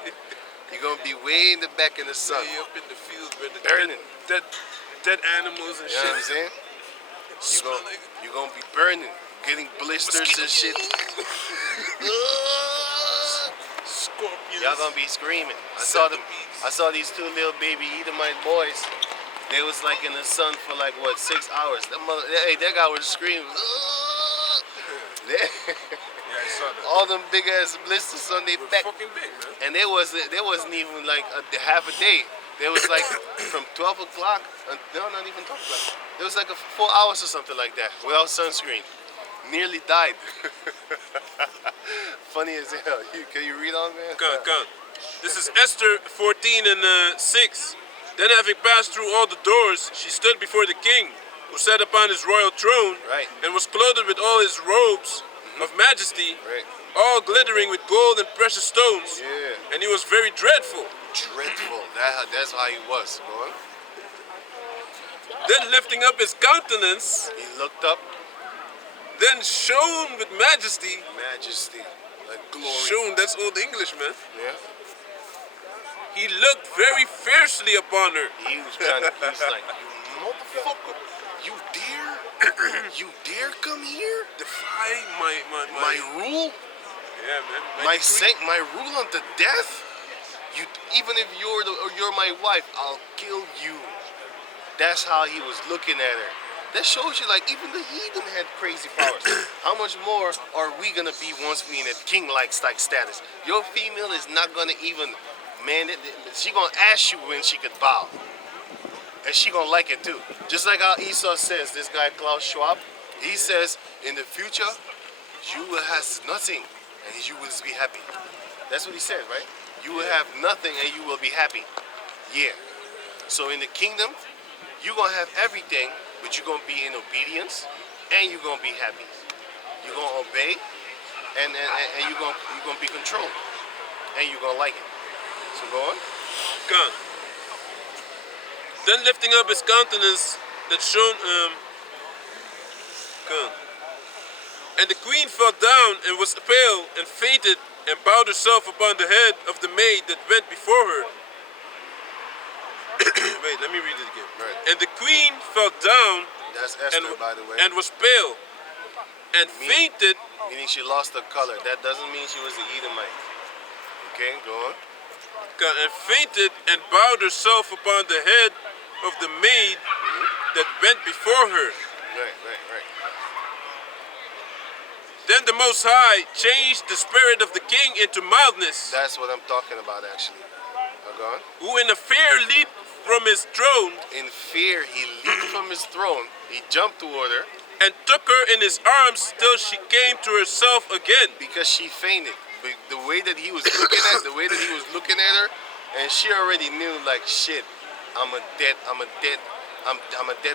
You're gonna be way in the back in the sun. Way up in the field where the Burning. dead animals and You know what I'm shit. saying? Smell like You're gonna be burning, getting blisters and shit. scorpions. Y'all gonna be screaming. I saw these two little baby Edomite boys. They was like in the sun for like what, 6 hours. That guy was screaming. Yeah, I saw that. All them big ass blisters on their They're back. fucking big, man. And there wasn't even like half a day. There was like from 12 o'clock, no, not even 12 o'clock. There was like 4 hours or something like that without sunscreen. Nearly died. Funny as hell. Can you read on, man? Come. This is Esther 14 and 6. Then having passed through all the doors, she stood before the king, who sat upon his royal throne, Right. and was clothed with all his robes of majesty, Right. all glittering with gold and precious stones. Yeah. And he was very dreadful. Dreadful. That's how he was. Go on. Then lifting up his countenance, He looked up. then shone with majesty. Majesty, like glory. Shone, that's Old English, man. Yeah. He looked very fiercely upon her. He was like, you motherfucker, you dare come here? Defy my My rule? yeah, man. My rule unto death? You, even if you're my wife, I'll kill you. That's how he was looking at her. That shows you, like, even the heathen had crazy powers. How much more are we gonna be once we in a king-like status? Your female is not gonna even, man, she gonna ask you when she could bow. And she gonna like it too. Just like how Esau says, this guy Klaus Schwab, he says, in the future, you will have nothing and you will be happy. That's what he said, right? You will have nothing and you will be happy. Yeah. So in the kingdom, you're gonna have everything, but you're gonna be in obedience and you're gonna be happy. You're gonna obey and you're gonna be controlled. And you're gonna like it. So go on. Gone. Then lifting up his countenance that shone gone. And the queen fell down and was pale and fainted and bowed herself upon the head of the maid that went before her. Wait, let me read it again. Right. And the queen fell down That's Esther, by the way. and was pale and fainted. Meaning she lost her color. That doesn't mean she was an Edomite. Okay, go on. And fainted and bowed herself upon the head of the maid that went before her. Right. Then the Most High changed the spirit of the king into mildness, That's what I'm talking about, actually. Go on. who in a fear leaped from his throne In fear, he leaped from his throne. He jumped toward her and took her in his arms till she came to herself again. because she fainted. But the way that he was looking at her, and she already knew, like, shit, I'm a dead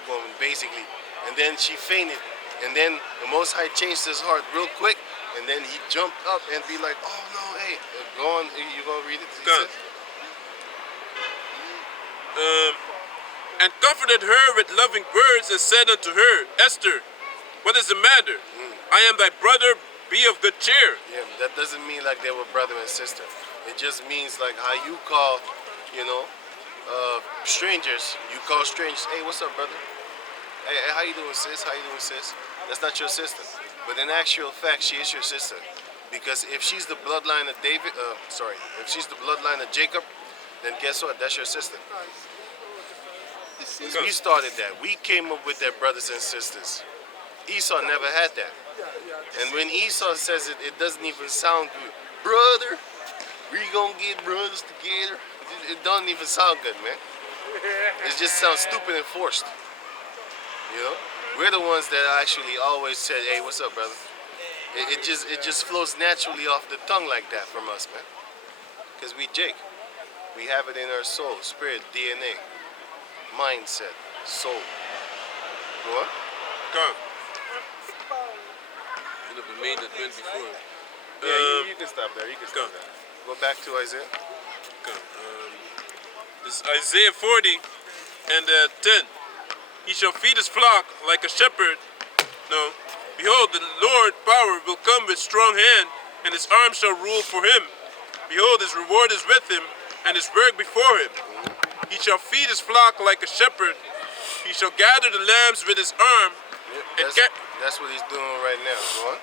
woman, basically. And then she fainted. And then the Most High changed his heart real quick. And then he jumped up and be like, oh no, hey, go on, you gonna read it? He Go on. said, And comforted her with loving words and said unto her, Esther, what is the matter? I am thy brother, be of good cheer. yeah, that doesn't mean like they were brother and sister. It just means like how you call, strangers. You call strangers, hey, what's up, brother? Hey, how you doing, sis? How you doing, sis? That's not your sister. But in actual fact, she is your sister. Because if she's the bloodline of if she's the bloodline of Jacob, then guess what? That's your sister. We started that. We came up with that, brothers and sisters. Esau never had that. And when Esau says it, it doesn't even sound good. Brother, we gonna get brothers together. It doesn't even sound good, man. It just sounds stupid and forced. We're the ones that actually always said, hey, what's up, brother? It just flows naturally off the tongue like that from us, man. Because we Jake. We have it in our soul, spirit, DNA, mindset, soul. Go on. Come. And of the maid that went before her. Yeah, you can stop there. You can stop go. there. Go back to Isaiah. Come. This is Isaiah 40 and 10. He shall feed his flock like a shepherd. No. Behold, the Lord power will come with strong hand, and his arm shall rule for him. Behold, his reward is with him, and his work before him. He shall feed his flock like a shepherd. He shall gather the lambs with his arm, and That's what he's doing right now. Go on.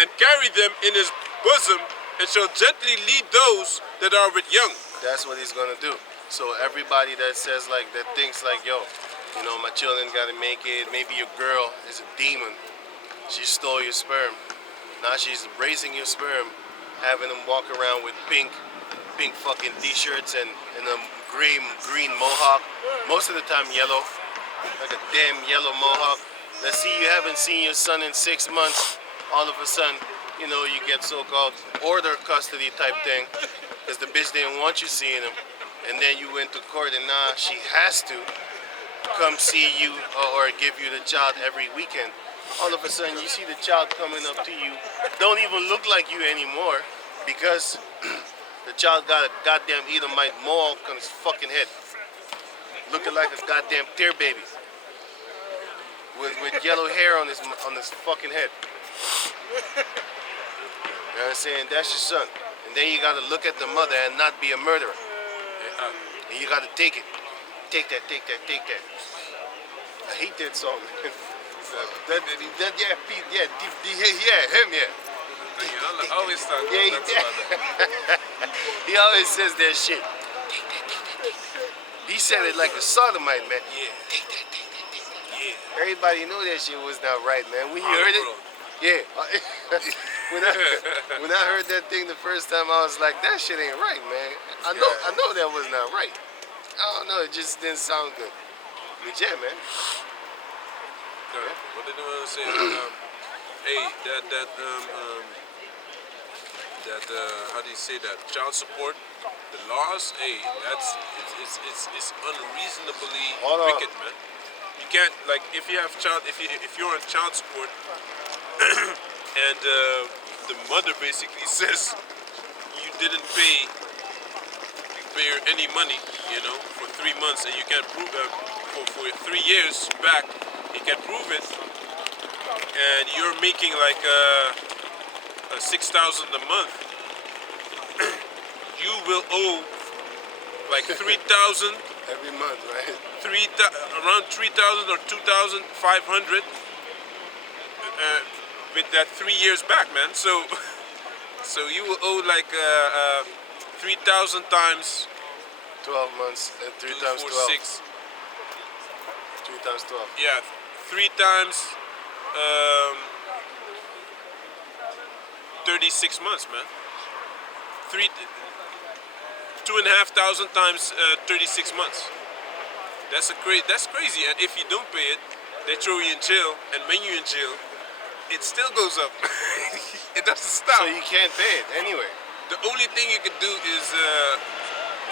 and carry them in his bosom, and shall gently lead those that are with young. That's what he's gonna do. So everybody that says like that thinks like, yo, my children gotta make it. Maybe your girl is a demon. She stole your sperm. Now she's raising your sperm, having them walk around with pink fucking t-shirts and a green mohawk. Most of the time yellow, like a damn yellow mohawk. Let's see, you haven't seen your son in 6 months. All of a sudden, you get so-called order custody type thing, because the bitch didn't want you seeing him. And then you went to court, and now she has to come see you or give you the child every weekend. All of a sudden, you see the child coming up to you, don't even look like you anymore, because the child got a goddamn Edomite mohawk on his fucking head, looking like a goddamn tear baby. with yellow hair on his fucking head. You know what I'm saying? That's your son. And then you gotta look at the mother and not be a murderer. And you gotta take it. Take that, take that, take that. I hate that song, man. Yeah, Pete, yeah, him, yeah. You know, I always talk Yeah, about that. he always says that shit. He said it like a sodomite, man. Yeah. Yeah. Everybody knew that shit was not right, man. When you Olive heard it, Road. yeah. when I heard that thing the first time, I was like, that shit ain't right, man. I know that was not right. I don't know, it just didn't sound good. But yeah, man. What did I want to say? Hey, how do you say that? Child support, the laws. Hey, it's unreasonably Hold on. wicked, man. You can't like if you have if you're on child support and the mother basically says you didn't pay her any money, you know, for 3 months, and you can't prove for 3 years back, you can prove it, and you're making like 6,000 a month, you will owe like 3,000, Every month, right? around 3,000 or 2,500 with that 3 years back, man. So you will owe like 3,000 times 12 months, 3 times 4, 12. 6. 3 times 12. Yeah, 3 times 36 months, man. 2,500 times 36 months. That's crazy. And if you don't pay it, they throw you in jail. And when you're in jail, it still goes up. It doesn't stop. So you can't pay it anyway. The only thing you can do is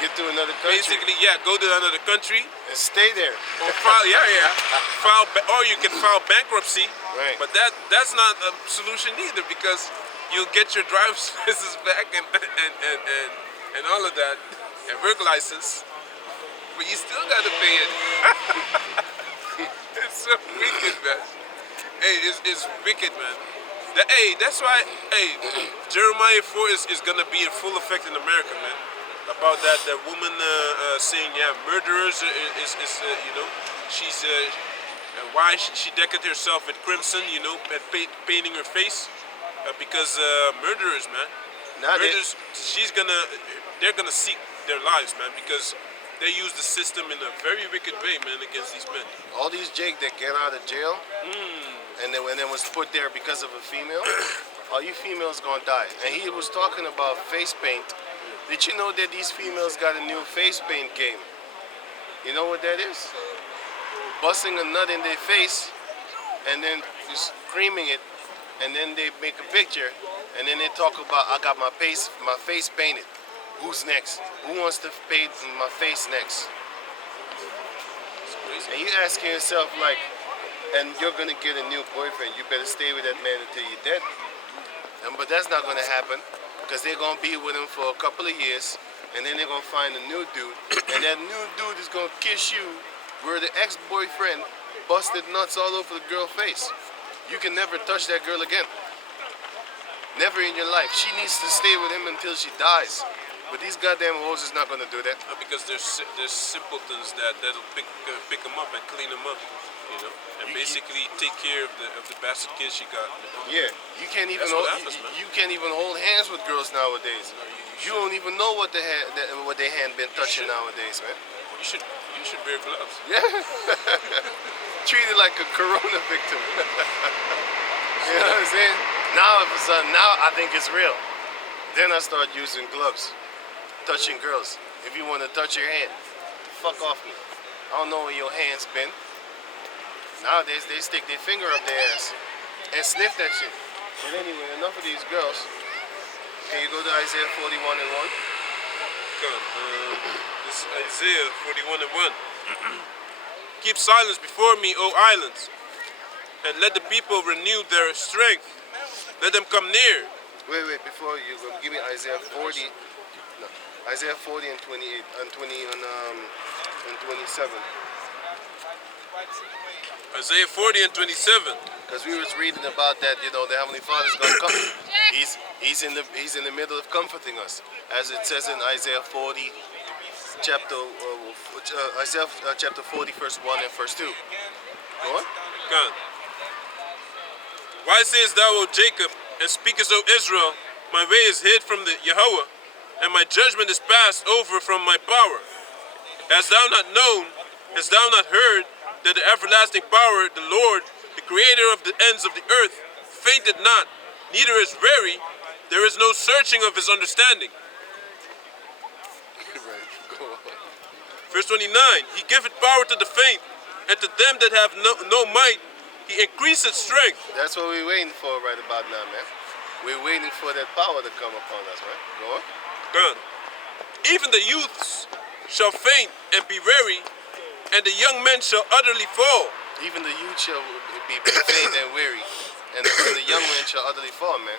Get to another country basically, go to another country and stay there. or file, or you can file bankruptcy. Right. But that's not a solution either, because you'll get your driver's license back and all of that, and work license, but you still gotta pay it. It's so wicked, man. Hey, it's wicked, man. That's why, Jeremiah 4 is gonna be in full effect in America, man. About that woman saying, murderers is you know, she's why she decked herself with crimson, you know, and painting her face because murderers, man. Murderers, they're gonna seek their lives, man, because they use the system in a very wicked way, man, against these men. All these Jake that get out of jail, and then when they was put there because of a female, all you females gonna die. And he was talking about face paint. Did you know that these females got a new face paint game? You know what that is? Busting a nut in their face, and then screaming it, and then they make a picture, and then they talk about, I got my face painted. Who's next? Who wants to paint my face next? It's crazy. And you asking yourself like, and you're gonna get a new boyfriend, you better stay with that man until you're dead. But that's not gonna happen, because they're gonna be with him for a couple of years, and then they're gonna find a new dude, and that new dude is gonna kiss you where the ex-boyfriend busted nuts all over the girl's face. You can never touch that girl again. Never in your life. She needs to stay with him until she dies. But these goddamn hoes is not gonna do that. Because there's simpletons that'll pick them up and clean them up, you know, and basically take care of the bastard kids she got. Yeah, you can't even That's what happens, man. you can't even hold hands with girls nowadays. You don't even know what their hand been touching nowadays, man. You should wear gloves. Yeah, treated like a corona victim. You know what I'm saying? Now I think it's real. Then I start using gloves, touching girls. If you want to touch your hand, fuck off me. I don't know where your hand's been. Nowadays they stick their finger up their ass and sniff that shit. But anyway, enough of these girls. Can you go to Isaiah 41 and 1? Come, this is Isaiah 41 and 1. Keep silence before me, O islands, and let the people renew their strength. Let them come near. Wait, before you go, give me Isaiah 40. No, Isaiah 40 and 28 and 20 and 27. Isaiah 40 and 27. Because we was reading about that, the Heavenly Father's gonna come. He's in the middle of comforting us, as it says in Isaiah 40, chapter 40, verse 1 and verse 2. Go on. God. Why sayest thou, O Jacob, and speakest, O Israel, my way is hid from the Yahweh, and my judgment is passed over from my power? Hast thou not known, hast thou not heard, that the everlasting power, the Lord, the creator of the ends of the earth, fainted not, neither is weary, there is no searching of his understanding. Right. Go on. Verse 29, he giveth power to the faint, and to them that have no might, he increaseth strength. That's what we're waiting for right about now, man. We're waiting for that power to come upon us, right? Go on. God. Even the youths shall faint and be weary, and the young men shall utterly fall. Even the youth shall be faint and weary, and the young men shall utterly fall, man.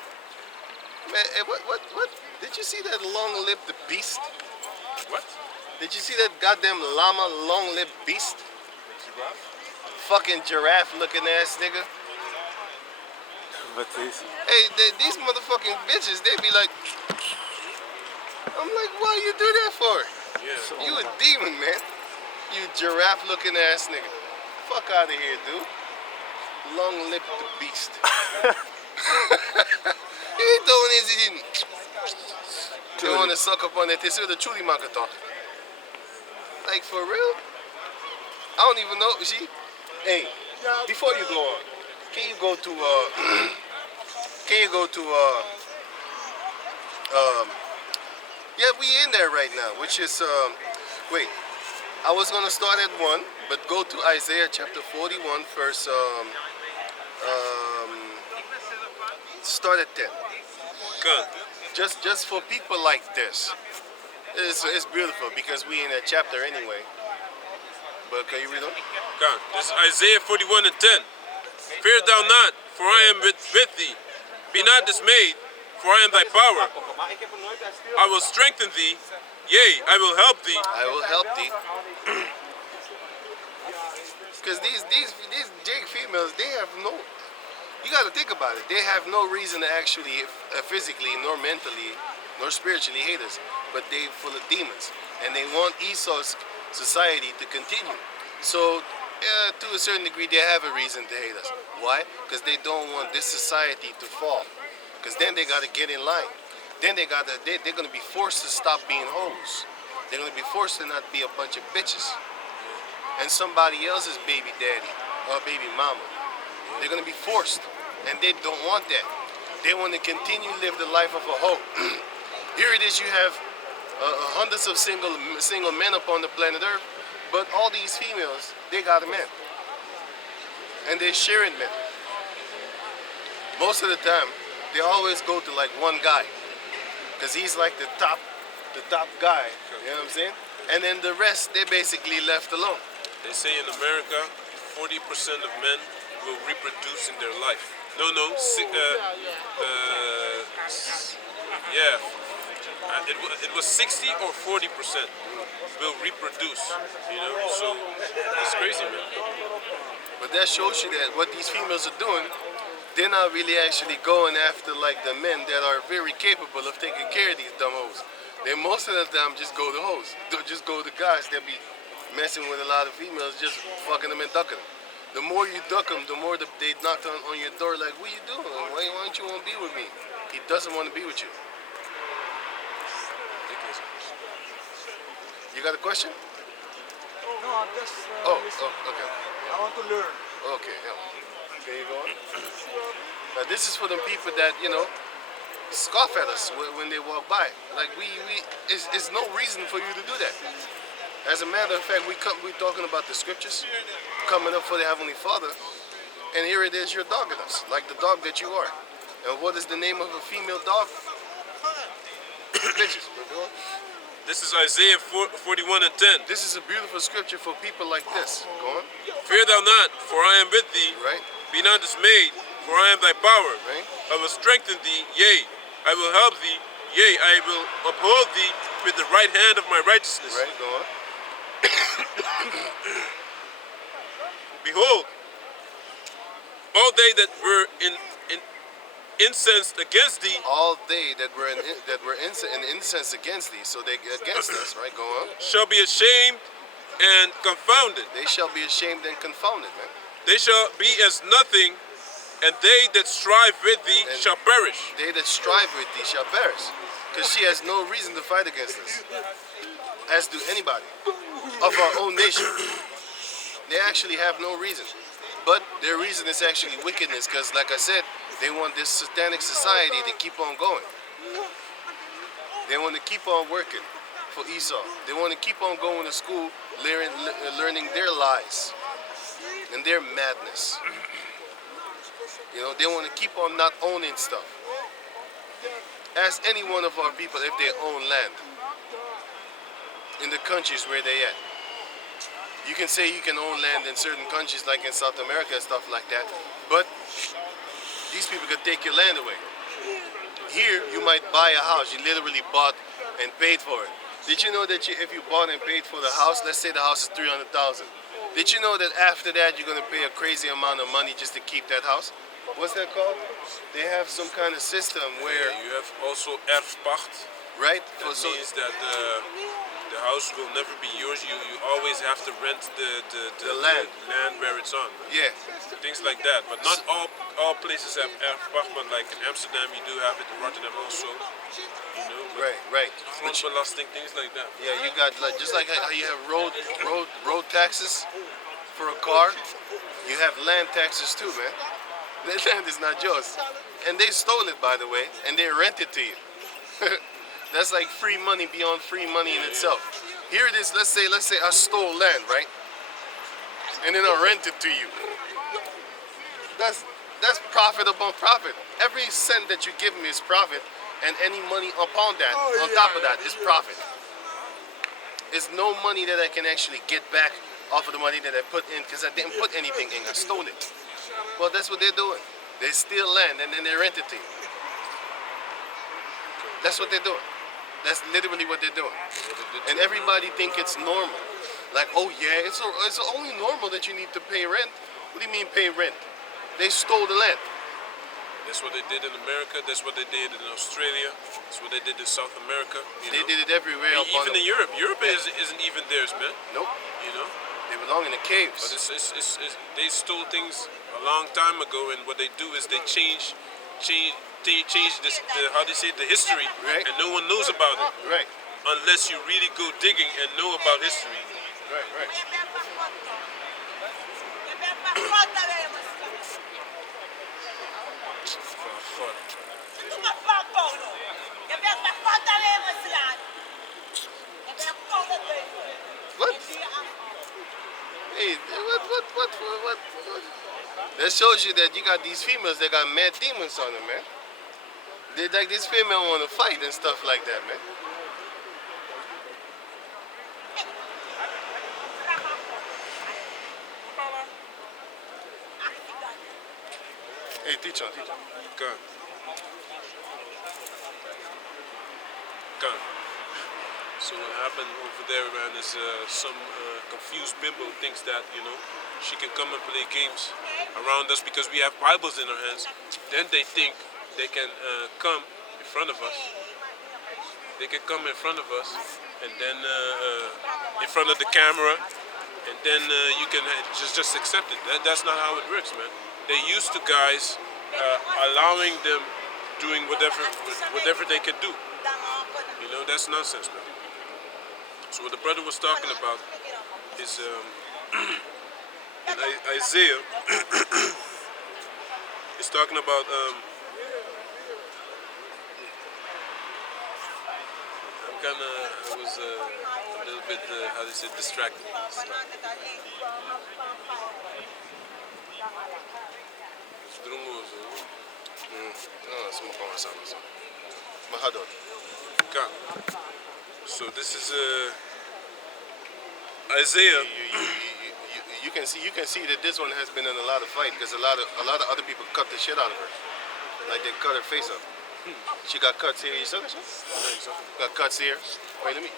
Man, what? Did you see that long-lipped beast? What? Did you see that goddamn llama, long-lipped beast? Fucking giraffe-looking ass nigga. What is? Hey, these motherfucking bitches, they be like, I'm like, why you do that for? Yeah. You a demon, man. You giraffe-looking ass nigga. Fuck out of here, dude. Long-lipped beast. He doing is he didn't. You want to suck up on that? This is the truly talk. Like, for real? I don't even know. See? Hey, before you go on, can you go to yeah, we in there right now, which is wait, I was gonna start at 1, but go to Isaiah chapter 41 verse start at 10. God. Just for people like this. It's beautiful because we in that chapter anyway. But can you read on? God. This is Isaiah 41 and 10. Fear thou not, for I am with thee. Be not dismayed, for I am thy power. I will strengthen thee, yea, I will help thee. I will help thee. Because these Jake females, they have no. You got to think about it. They have no reason to actually, physically, nor mentally, nor spiritually hate us. But they full of demons, and they want Esau's society to continue. So, to a certain degree, they have a reason to hate us. Why? Because they don't want this society to fall. Because then they got to get in line. Then they're going to be forced to stop being hoes. They're going to be forced to not be a bunch of bitches and somebody else's baby daddy or baby mama. They're going to be forced, and they don't want that. They want to continue to live the life of a hoe. Here it is, you have hundreds of single men upon the planet Earth, but all these females, they got a man. And they're sharing men. Most of the time, they always go to like one guy, because he's like the top guy, you know what I'm saying? And then the rest, they basically left alone. They say in America, 40% of men will reproduce in their life. It was 60 or 40% will reproduce, so it's crazy, man. But that shows you that what these females are doing, they're not really actually going after like the men that are very capable of taking care of these dumb hoes. They most of the time just go to hoes. They'll just go to guys that be messing with a lot of females, just fucking them and ducking them. The more you duck them, the more they knock on your door like, what you doing? Why don't you want to be with me? He doesn't want to be with you. You got a question? No, I'm just listening. Okay. I want to learn. Okay, yeah. Can you go on? Now this is for the people that, scoff at us when they walk by. Like it's no reason for you to do that. As a matter of fact, we're talking about the scriptures coming up for the Heavenly Father, and here it is, you're dogging us, like the dog that you are. And what is the name of a female dog? Bitches. This is Isaiah 41 and 10. This is a beautiful scripture for people like this. Go on. Fear thou not, for I am with thee. Right. Be not dismayed, for I am thy power. Right. I will strengthen thee, yea, I will help thee, yea, I will uphold thee with the right hand of my righteousness. Right, go on. Behold, all they that were in incensed against thee All they that were in incense against thee, so they against us, right? Go on. shall be ashamed and confounded. They shall be ashamed and confounded, man. They shall be as nothing, and they that strive with thee And shall perish. They that strive with thee shall perish, because she has no reason to fight against us, as do anybody of our own nation. They actually have no reason, but their reason is actually wickedness, because like I said, they want this satanic society to keep on going. They want to keep on working for Esau. They want to keep on going to school, learning their lies and their madness. You know, they want to keep on not owning stuff. Ask any one of our people if they own land in the countries where they at. You can say you can own land in certain countries like in South America and stuff like that, but these people could take your land away. Here, you might buy a house. You literally bought and paid for it. Did you know that if you bought and paid for the house, let's say the house is $300,000. Did you know that after that you're gonna pay a crazy amount of money just to keep that house? What's that called? They have some kind of system where, You have also erfpacht. right? That means that the house will never be yours. You always have to rent the land. land where it's on. Yeah, Things like that. But not all places have erfpacht, but like in Amsterdam you do have it, in Rotterdam also. You know, but right. grondbelasting, things like that. Yeah, you got like just like how you have road taxes for a car, you have land taxes too, man. That land is not yours, and they stole it, by the way, and they rent it to you. That's like free money beyond free money in itself. Here it is. Let's say I stole land, right? And then I rent it to you. That's profit upon profit. Every cent that you give me is profit, and any money upon that, on top of that, is profit. It's no money that I can actually get back off of the money that I put in, because I didn't put anything in. I stole it. Well, that's what they're doing. They steal land and then they rent it to you. That's what they're doing. That's literally what they're doing. And everybody think it's normal. Like, oh yeah, it's only normal that you need to pay rent. What do you mean pay rent? They stole the land. That's what they did in America. That's what they did in Australia. That's what they did in South America. They did it everywhere. Even in Europe. Europe isn't even theirs, man. Nope. You know. They belong in the caves. But they stole things a long time ago, and what they do is they change this, how do you say it, the history, Right. and no one knows about it Right. unless you really go digging and know about history. Right. What? Hey, what? That shows you that you got these females that got mad demons on them, man. They like this female want to fight and stuff like that, man. Hey, teach on. Gun. So what happened over there, man, is some confused bimbo thinks that, you know, she can come and play games around us because we have Bibles in our hands. Then they think they can come in front of us. They can come in front of us, and then in front of the camera, and then you can just accept it. That's not how it works, man. They're used to guys allowing them doing whatever they can do. You know, that's nonsense, man. So what the brother was talking about is in Isaiah, he's talking about I was a little bit, how do you say, distracted. So this is Isaiah. You can see that this one has been in a lot of fight because a lot of other people cut the shit out of her, like they cut her face up. She got cuts here. You saw this one? Got cuts here. Wait, let me.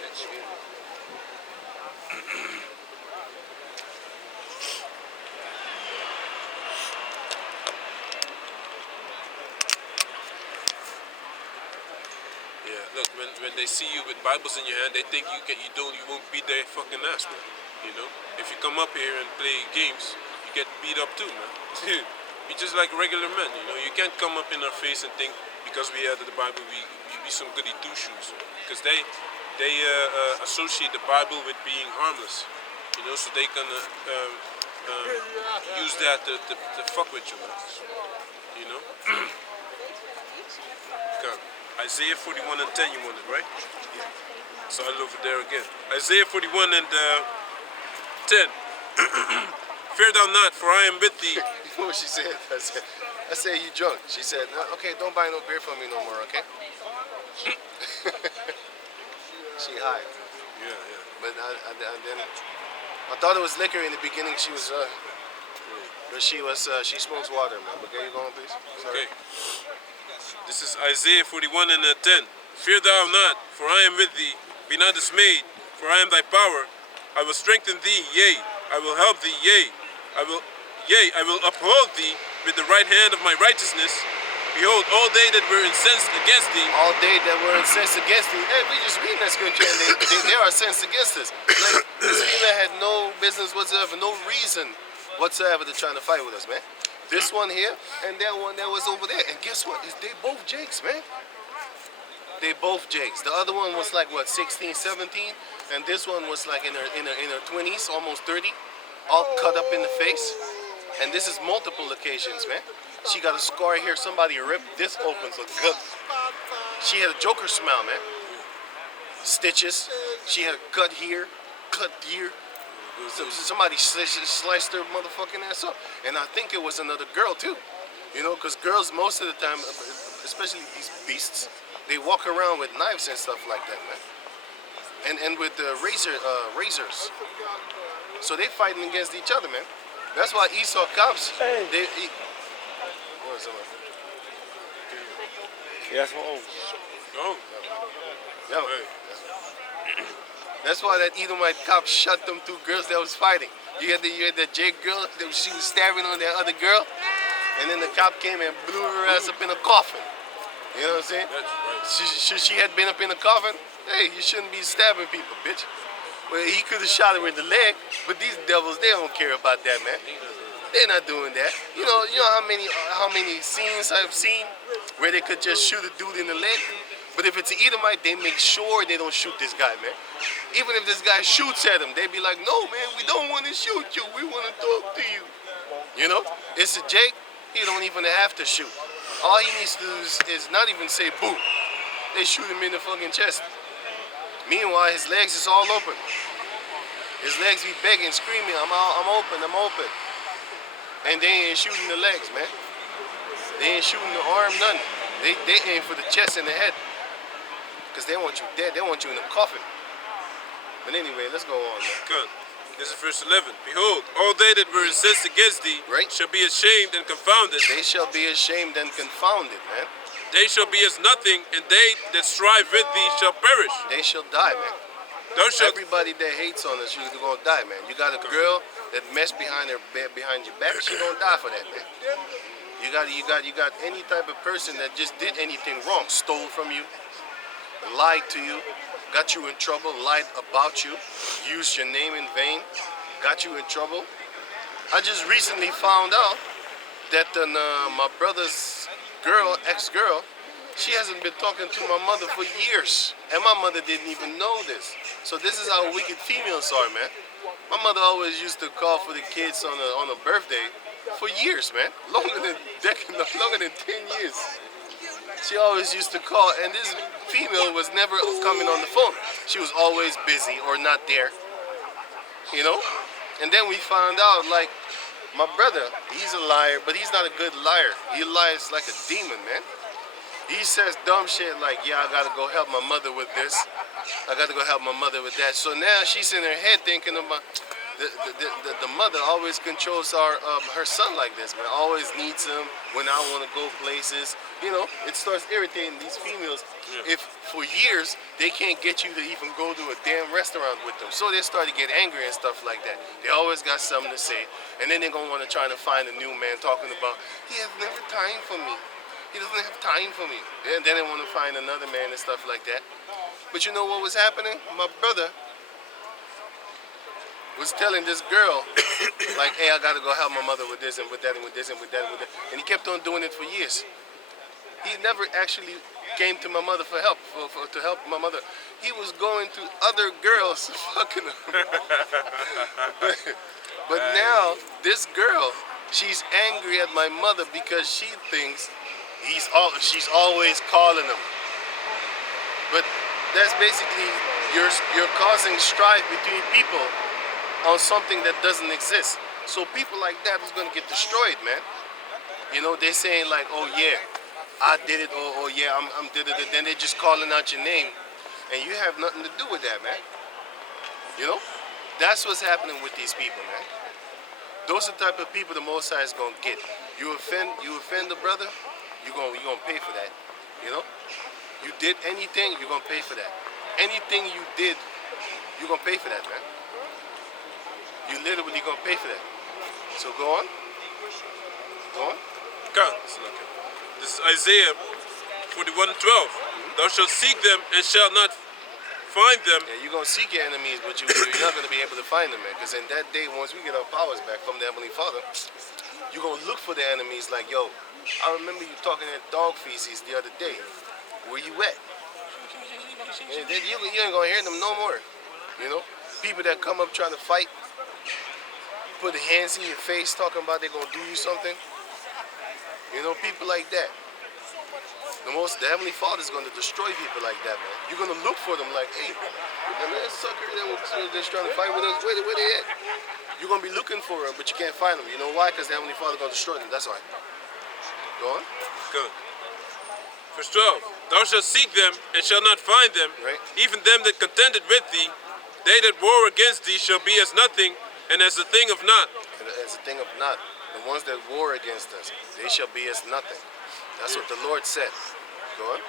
Look, when they see you with Bibles in your hand, they think you won't beat their fucking ass, man. You know, if you come up here and play games, you get beat up too, man. You're just like regular men, you know. You can't come up in our face and think because we have the Bible, we some goody two shoes. Because they associate the Bible with being harmless, you know, so they can use that to fuck with you, man. You know. Okay. Isaiah 41 and 10, you wanted, right? Yeah. So I'll over there again. Isaiah 41 and 10. Fear thou not, for I am with thee. You know what she said? I said, you drunk. She said, no, okay, don't buy no beer for me no more, okay? She high. Yeah. But then I thought it was liquor in the beginning. She was, but she smokes water, man. But there you going, please. Sorry. Okay. This is Isaiah 41 and 10. Fear thou not, for I am with thee. Be not dismayed, for I am thy power. I will strengthen thee, yea, I will help thee, yea, I will uphold thee with the right hand of my righteousness. Behold, all they that were incensed against thee. All they that were incensed against thee. Hey, we just reading that scripture and they are incensed against us. Like, this female had no business whatsoever, no reason whatsoever to trying to fight with us, man. This one here and that one that was over there. And guess what? They both Jakes, man. They both Jakes. The other one was like, what, 16, 17? And this one was like in her 20s, almost 30. All cut up in the face. And this is multiple occasions, man. She got a scar here. Somebody ripped this open so good. She had a Joker smile, man. Stitches. She had a cut here, cut here. Somebody sliced her motherfucking ass up. And I think it was another girl too. You know, because girls most of the time, especially these beasts, they walk around with knives and stuff like that, man. And with the razors. So they fighting against each other, man. That's why Esau cops, Hey. What is it? Ja, dat is wel oud. Oh, No. hey. That's why that Edomite cop shot them two girls that was fighting. You had the Jake girl, she was stabbing on that other girl, and then the cop came and blew her ass up in a coffin. You know what I'm saying? That's right. She had been up in a coffin. Hey, you shouldn't be stabbing people, bitch. Well, he could have shot her in the leg, but these devils, they don't care about that, man. They're not doing that. You know how many scenes I've seen where they could just shoot a dude in the leg. But if it's an Edomite, they make sure they don't shoot this guy, man. Even if this guy shoots at him, they be like, no, man, we don't want to shoot you. We want to talk to you. You know? It's a Jake. He don't even have to shoot. All he needs to do is not even say boo. They shoot him in the fucking chest. Meanwhile, his legs is all open. His legs be begging, screaming, I'm open. And they ain't shooting the legs, man. They ain't shooting the arm, none. They aim for the chest and the head. Because they want you dead. They want you in a coffin. But anyway, let's go on, man. Good. This is verse 11. Behold, all they that were incensed against thee Right. shall be ashamed and confounded. They shall be ashamed and confounded, man. They shall be as nothing, and they that strive with thee shall perish. They shall die, man. Thou shalt Everybody that hates on us, you're gonna die, man. You got a girl that messed behind your back, she gonna die for that, man. You got any type of person that just did anything wrong, stole from you, lied to you, got you in trouble, lied about you, used your name in vain, got you in trouble. I just recently found out that my brother's girl, ex-girl, she hasn't been talking to my mother for years. And my mother didn't even know this. So this is how wicked females are, man. My mother always used to call for the kids on a birthday for years, man. Longer than 10 years. She always used to call, and this female was never coming on the phone. She was always busy or not there, you know? And then we found out, like, my brother, he's a liar, but he's not a good liar. He lies like a demon, man. He says dumb shit like, yeah, I gotta go help my mother with this. I gotta go help my mother with that. So now she's in her head thinking about, the mother always controls her son like this, man. Always needs him when I want to go places. You know, it starts irritating these females. Yeah. If for years they can't get you to even go to a damn restaurant with them, so they start to get angry and stuff like that. They always got something to say, and then they're gonna want to try to find a new man talking about he has never time for me. He doesn't have time for me. Then they want to find another man and stuff like that. But you know what was happening? My brother was telling this girl, like, hey, I gotta go help my mother with this and with that and with this and with that and with that. And he kept on doing it for years. He never actually came to my mother for help, to help my mother. He was going to other girls, fucking them. but now, this girl, she's angry at my mother because she thinks she's always calling him. But that's basically, you're causing strife between people on something that doesn't exist. So people like that is going to get destroyed, man. You know, they're saying like, oh yeah, I did it, or oh yeah, I'm did it. Then they're just calling out your name, and you have nothing to do with that, man. You know, that's what's happening with these people, man. Those are the type of people the Most High is gonna get. You offend the brother, you're gonna pay for that. You know, you did anything, you're gonna pay for that. Anything you did, you're gonna pay for that, man. You literally gonna pay for that. So go on. Go on. Kan. This is Isaiah 41:12. Thou shalt seek them and shalt not find them. Yeah, you're gonna seek your enemies, but you're not gonna be able to find them, man. Because in that day, once we get our powers back from the Heavenly Father, you're gonna look for the enemies like, yo, I remember you talking at dog feces the other day. Where you at? And then you ain't gonna hear them no more. You know? People that come up trying to fight, put their hands in your face talking about they're gonna do you something. You know, people like that. The Heavenly Father is going to destroy people like that, man. You're going to look for them like, hey, that man sucker that was just trying to fight with us, where they at? You're going to be looking for them, but you can't find them. You know why? Because the Heavenly Father is going to destroy them. That's why. Go on. Good. Verse 12. Thou shalt seek them and shalt not find them. Right. Even them that contended with thee, they that war against thee shall be as nothing and as a thing of naught. And as a thing of naught, the ones that war against us, they shall be as nothing. That's what the Lord said. Go on.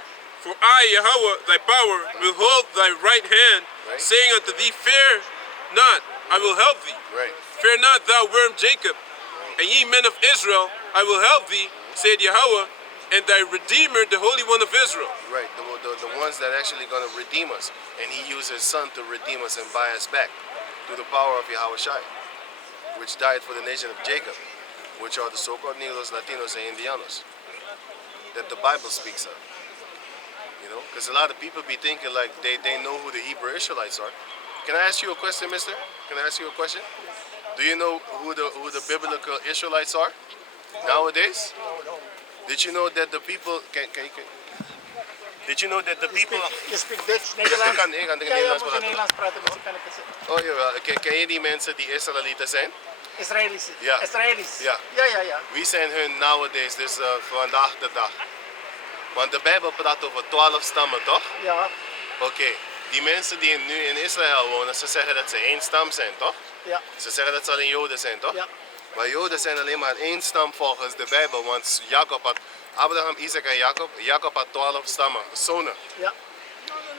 For I, Yahweh, thy power, will hold thy right hand, Right. saying unto thee, fear not, I will help thee. Right. Fear not, thou worm Jacob, and ye men of Israel, I will help thee, said Yahweh, and thy Redeemer, the Holy One of Israel. Right. The ones that actually going to redeem us. And he used his son to redeem us and buy us back through the power of Yahweh Shai, which died for the nation of Jacob, which are the so-called Negros, Latinos, and Indianos that the Bible speaks of. You know, because a lot of people be thinking like they know who the Hebrew Israelites are. Can I ask you a question, mister? Can I ask you a question? Do you know who the biblical Israelites are nowadays? Did you know that the people... Did you know that the people... Je spreekt Dutch, Nederlands? Ik kan Ja, Nederlands moet je praten. Nederlands praten, dus ik kan het zeggen. Oh jawel, ken je die mensen die Israëlieten zijn? Israëli's. Ja. Israëli's. Ja. Ja. Wie zijn hun nowadays, dus vandaag de dag? Want de Bijbel praat over 12 stammen, toch? Ja. Oké, die mensen die nu in Israël wonen, ze zeggen dat ze één stam zijn, toch? Ja. Ze zeggen dat ze alleen Joden zijn, toch? Ja. Maar Joden zijn alleen maar één stam volgens de Bijbel, want Jacob had, Abraham, Isaac en Jacob, Jacob had 12 stammen, zonen. Ja.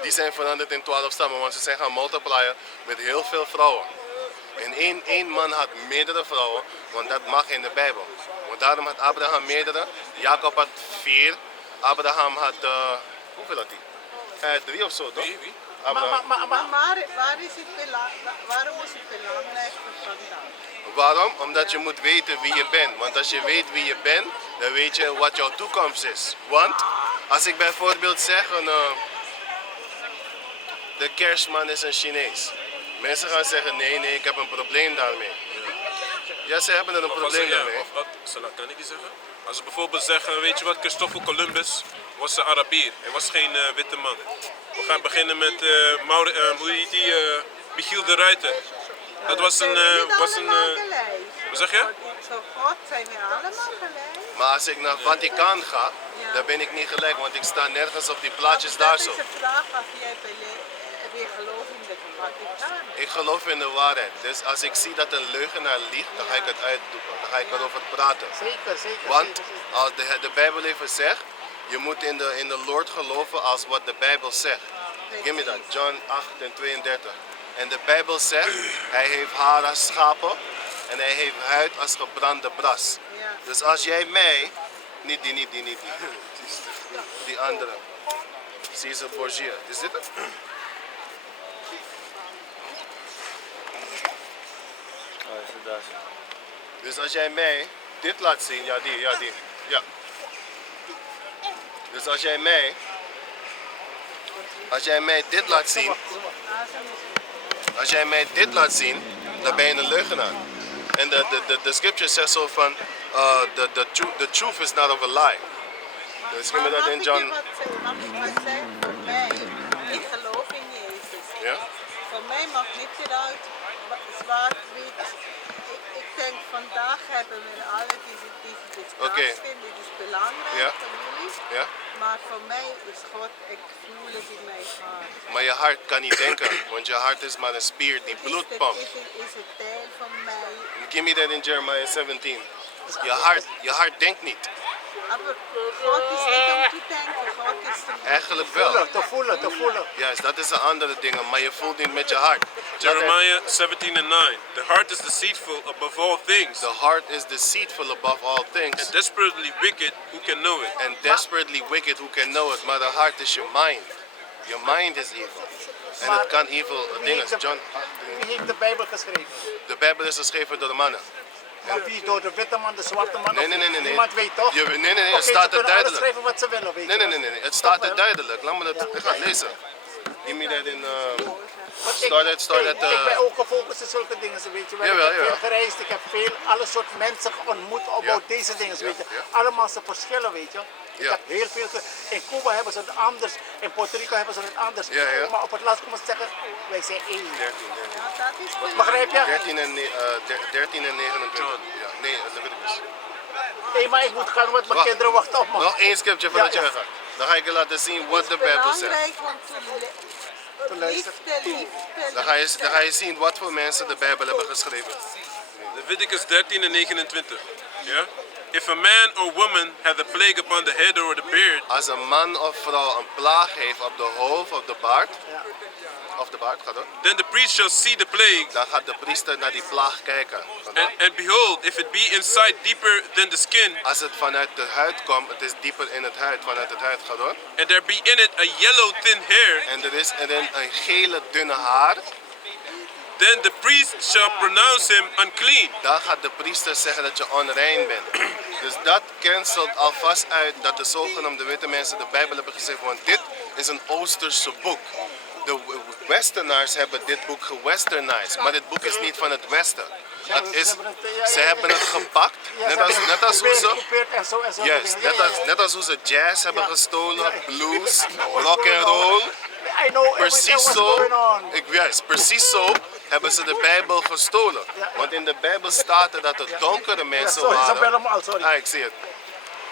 Die zijn veranderd in 12 stammen, want ze zijn gaan multiplyen met heel veel vrouwen. En één man had meerdere vrouwen, want dat mag in de Bijbel. Want daarom had Abraham meerdere, Jacob had 4, Abraham had, hoeveel had hij? 3 of zo, toch? Wie? Abraham. Maar waar is het waarom is het belangrijk voor vandaag? Waarom? Omdat je moet weten wie je bent. Want als je weet wie je bent, dan weet je wat jouw toekomst is. Want als ik bijvoorbeeld zeg, de kerstman is een Chinees. Mensen gaan zeggen, nee, ik heb een probleem daarmee. Ja, ze hebben er een probleem daarmee. Kan ik die zeggen? Als ze bijvoorbeeld zeggen, weet je wat, Christoffel Columbus was een Arabier. Hij was geen witte man. We gaan beginnen met Michiel de Ruiter. Dat was een... Wat zeg je? Zo God zijn we allemaal gelijk. Maar als ik naar Vaticaan ga, dan ben ik niet gelijk, want ik sta nergens op die plaatjes daar zo. Dat is de vraag of jij weer gelooft in de Vaticaan. Ik geloof in de waarheid. Dus als ik zie dat een leugenaar liegt, dan ga ik het uitdoeken. Dan ga ik erover praten. Zeker. Want als de Bijbel even zegt, je moet in de Lord geloven als wat de Bijbel zegt. Give me dat, John 8 en 32. En de Bijbel zegt, hij heeft haar als schapen en hij heeft huid als gebrande bras. Ja. Dus als jij mij, niet die. Die andere. Caesar Borgia. Is dit het? Oh, is het dat? Dus als jij mij dit laat zien, ja die, ja. Dus als jij mij dit laat zien, dan ben je een leugenaar. En de scripture zegt zo van, the truth is not of a lie. Dus Maar we dat mag in ik John. je wat zeggen? Voor mij, ik geloof in Jezus. Ja? Voor mij maakt niet eruit zwart, wit. Ik denk vandaag hebben we alle die discussie Oké. vinden. Het is belangrijk Ja. voor jullie. Ja? Maar voor mij is God, ik voel het in mijn hart. Maar je hart kan niet denken, want je hart is maar een spier die bloed pompt. Is het deel van mij. Give me that in Jeremiah 17. Je hart denkt niet. Maar God is niet om te denken, God is om Eigenlijk wel. Te voelen. Juist, dat is een andere ding, maar je voelt niet met je hart. Jeremiah 17 and 9. The heart is deceitful above all things, The heart is deceitful above all things. and desperately wicked. Who can know it? And desperately wicked, who can know it? Maar the heart is your mind. Your mind is evil. En het kan evil dingen. John, Wie heeft de Bijbel geschreven? de Bijbel is geschreven door de mannen. Maar wie door de witte man, de zwarte man? Nee. Niemand weet toch? Nee, het Oké, staat ze er kunnen alles duidelijk. schrijven wat ze willen, weet je Nee, wel. het staat er wel. duidelijk. Laat me dat, ik ga het lezen. Give me that in, Want start at, ik ben ook gefocust in zulke dingen, weet je wel. Jawel, Ik heb veel jawel. gereisd, ik heb alle soort mensen ontmoet over deze dingen, weet je. ja. Allemaal zijn verschillen, weet je. Ik Ja. heb heel veel in Cuba hebben ze het anders, in Puerto Rico hebben ze het anders. Ja. Maar op het laatst moet ik zeggen, wij zijn één. 13. Ja, dat is belangrijk. Begrijp je? 13 en 29. Ja, nee, Leviticus. Nee, maar ik moet gaan, want mijn Wacht. kinderen wachten op me. Nog één scripture voordat je Ja. weggaat. Dan ga ik je laten zien wat de Het is Bijbel zegt. belangrijk om te luisteren. liefde. Dan ga je zien wat voor mensen de Bijbel hebben geschreven. Leviticus 13 and 29. Yeah? If a man or woman hath a plague upon the head or the beard, Als een man of vrouw een plaag heeft op de hoofd of de baard, ga door. then the priest shall see the plague, Dan gaat de priester naar die plaag kijken. Ga door. and behold, if it be inside deeper than the skin, Als het vanuit de huid komt, het is dieper in het huid, vanuit het huid, ga door. and there be in it a yellow thin hair, En er is erin een gele dunne haar, then the priest shall pronounce him unclean. dan gaat de priester zeggen dat je onrein bent. Dus dat cancelt alvast uit dat de zogenaamde witte mensen de Bijbel hebben geschreven, want dit is een Oosterse boek. De Westernaars hebben dit boek gewesternized, maar dit boek is niet van het Westen. Ze hebben het gepakt, net als hoe ze... Juist, net als hoe ze jazz hebben gestolen, blues, rock and roll. I know Precies zo, precies zo hebben ze de Bijbel gestolen. Want in de Bijbel staat er dat er donkere mensen sorry, waren. Isabella, maar sorry. Ah, ik zie het.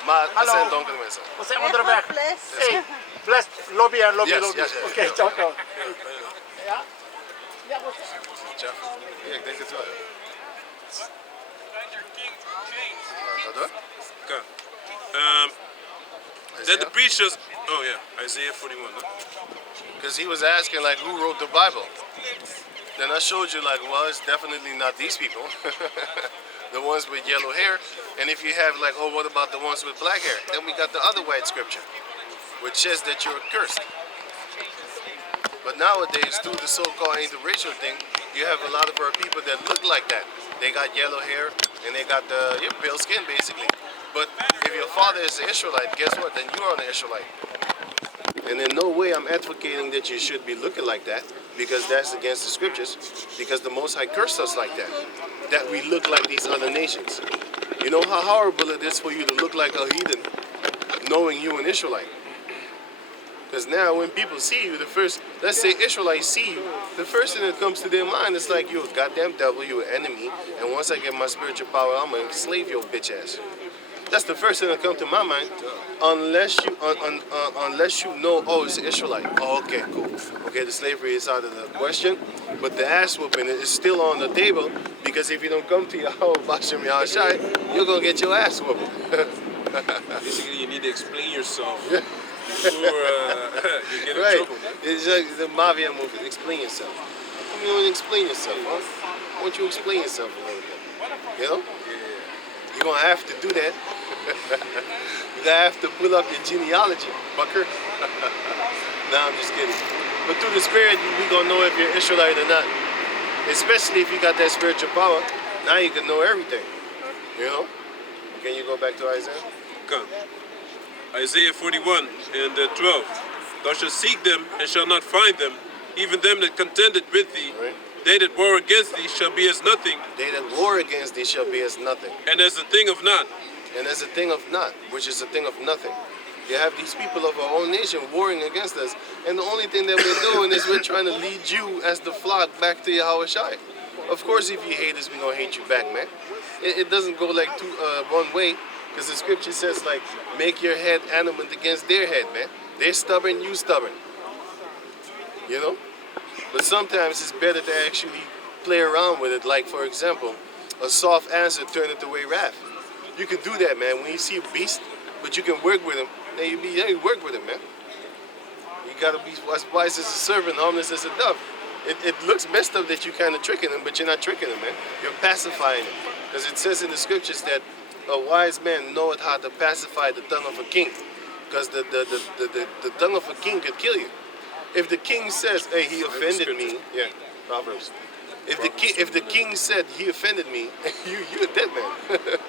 Maar het Hallo. zijn donkere mensen. We zijn onderweg. Bless. Hey, bless, lobby. Yes. Oké, ciao. Ja? Ja, wat Jeff? Ja, ik denk het wel. Ga door. Okay. Then the priest shall. Oh yeah, Isaiah 41. Huh? Because he was asking like, who wrote the Bible? Then I showed you like, well, it's definitely not these people. The ones with yellow hair. And if you have like, oh, what about the ones with black hair? Then we got the other white scripture, which says that you're cursed. But nowadays, through the so-called interracial thing, you have a lot of our people that look like that. They got yellow hair and they got the pale skin basically. But if your father is an Israelite, guess what? Then you are an Israelite. And in no way I'm advocating that you should be looking like that, because that's against the scriptures, because the Most High cursed us like that we look like these other nations. You know how horrible it is for you to look like a heathen, knowing you an Israelite. Because now when people see you, let's say Israelites see you, the first thing that comes to their mind is like, you're a goddamn devil, you're an enemy, and once I get my spiritual power, I'm gonna enslave your bitch ass. That's the first thing that comes to my mind, unless you know, oh, it's an Israelite. Oh, okay, cool. Okay, the slavery is out of the question, but the ass whooping is still on the table, because if you don't come to Yahweh Bashem Yahshai, you're gonna get your ass whooped. Basically, you need to explain yourself before you get in Right. trouble. It's like the mafia movie. Explain yourself. How come you don't explain yourself, huh? Why don't you explain yourself a little bit? You know? You're gonna have to do that You have to pull up your genealogy, bucker. Nah, I'm just kidding. But through the Spirit, we gonna know if you're Israelite or not. Especially if you got that spiritual power. Now you can know everything. You know? Can you go back to Isaiah? Come. Isaiah 41 and 12. Thou shalt seek them and shalt not find them, even them that contended with thee. Right. They that war against thee shall be as nothing, They that war against thee shall be as nothing. and as a thing of naught. And as a thing of naught, which is a thing of nothing. You have these people of our own nation warring against us, and the only thing that we're doing is we're trying to lead you as the flock back to Yahweh Shai. Of course, if you hate us, we're gonna hate you back, man. It doesn't go like one way, because the scripture says like, make your head adamant against their head, man. They're stubborn, you stubborn. You know? But sometimes it's better to actually play around with it. Like, for example, a soft answer turneth away wrath. You can do that, man. When you see a beast, but you can work with him, then you work with him, man. You gotta be as wise as a serpent, harmless as a dove. It looks messed up that you kind of tricking him, but you're not tricking him, man. You're pacifying him. Because it says in the scriptures that a wise man knoweth how to pacify the tongue of a king. Because the tongue of a king could kill you. If the king says, hey, he offended me, yeah, Proverbs. If the king said he offended me, you're a dead man.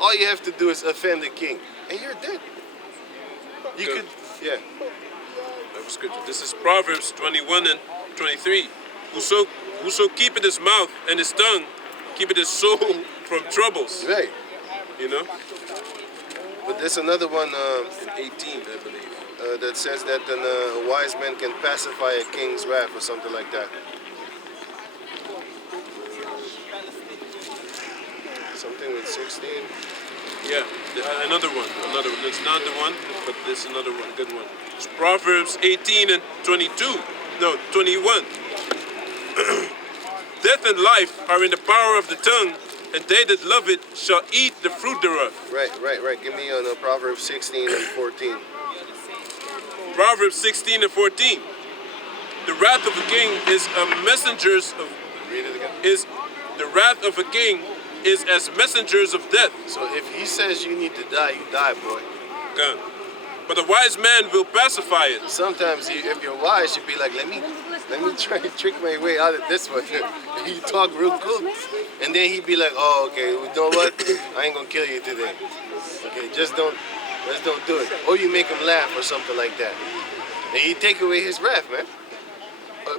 All you have to do is offend the king, and you're dead. You Good. could, yeah. That was scripture. This is Proverbs 21 and 23. Whoso keepeth his mouth and his tongue, keepeth his soul from troubles. Right. You know? But there's another one 18, I believe. that says that a wise man can pacify a king's wrath or something like that. Something with 16. Yeah, another one. It's not the one, but there's another one, good one. It's Proverbs 18 and 22. No, 21. Death and life are in the power of the tongue, and they that love it shall eat the fruit thereof. Right. Give me on Proverbs 16 and 14. Proverbs 16 and 14. The wrath of a king is a messengers of Read it again. is the wrath of a king is as messengers of death. So if he says you need to die, you die, boy. Okay. But a wise man will pacify it. Sometimes if you're wise, you'd be like, let me try to trick my way out of this one. You talk real cool. And then he'd be like, oh, okay, you know what? I ain't gonna kill you today. Okay, just don't do it. Or you make him laugh or something like that. And you take away his wrath, man.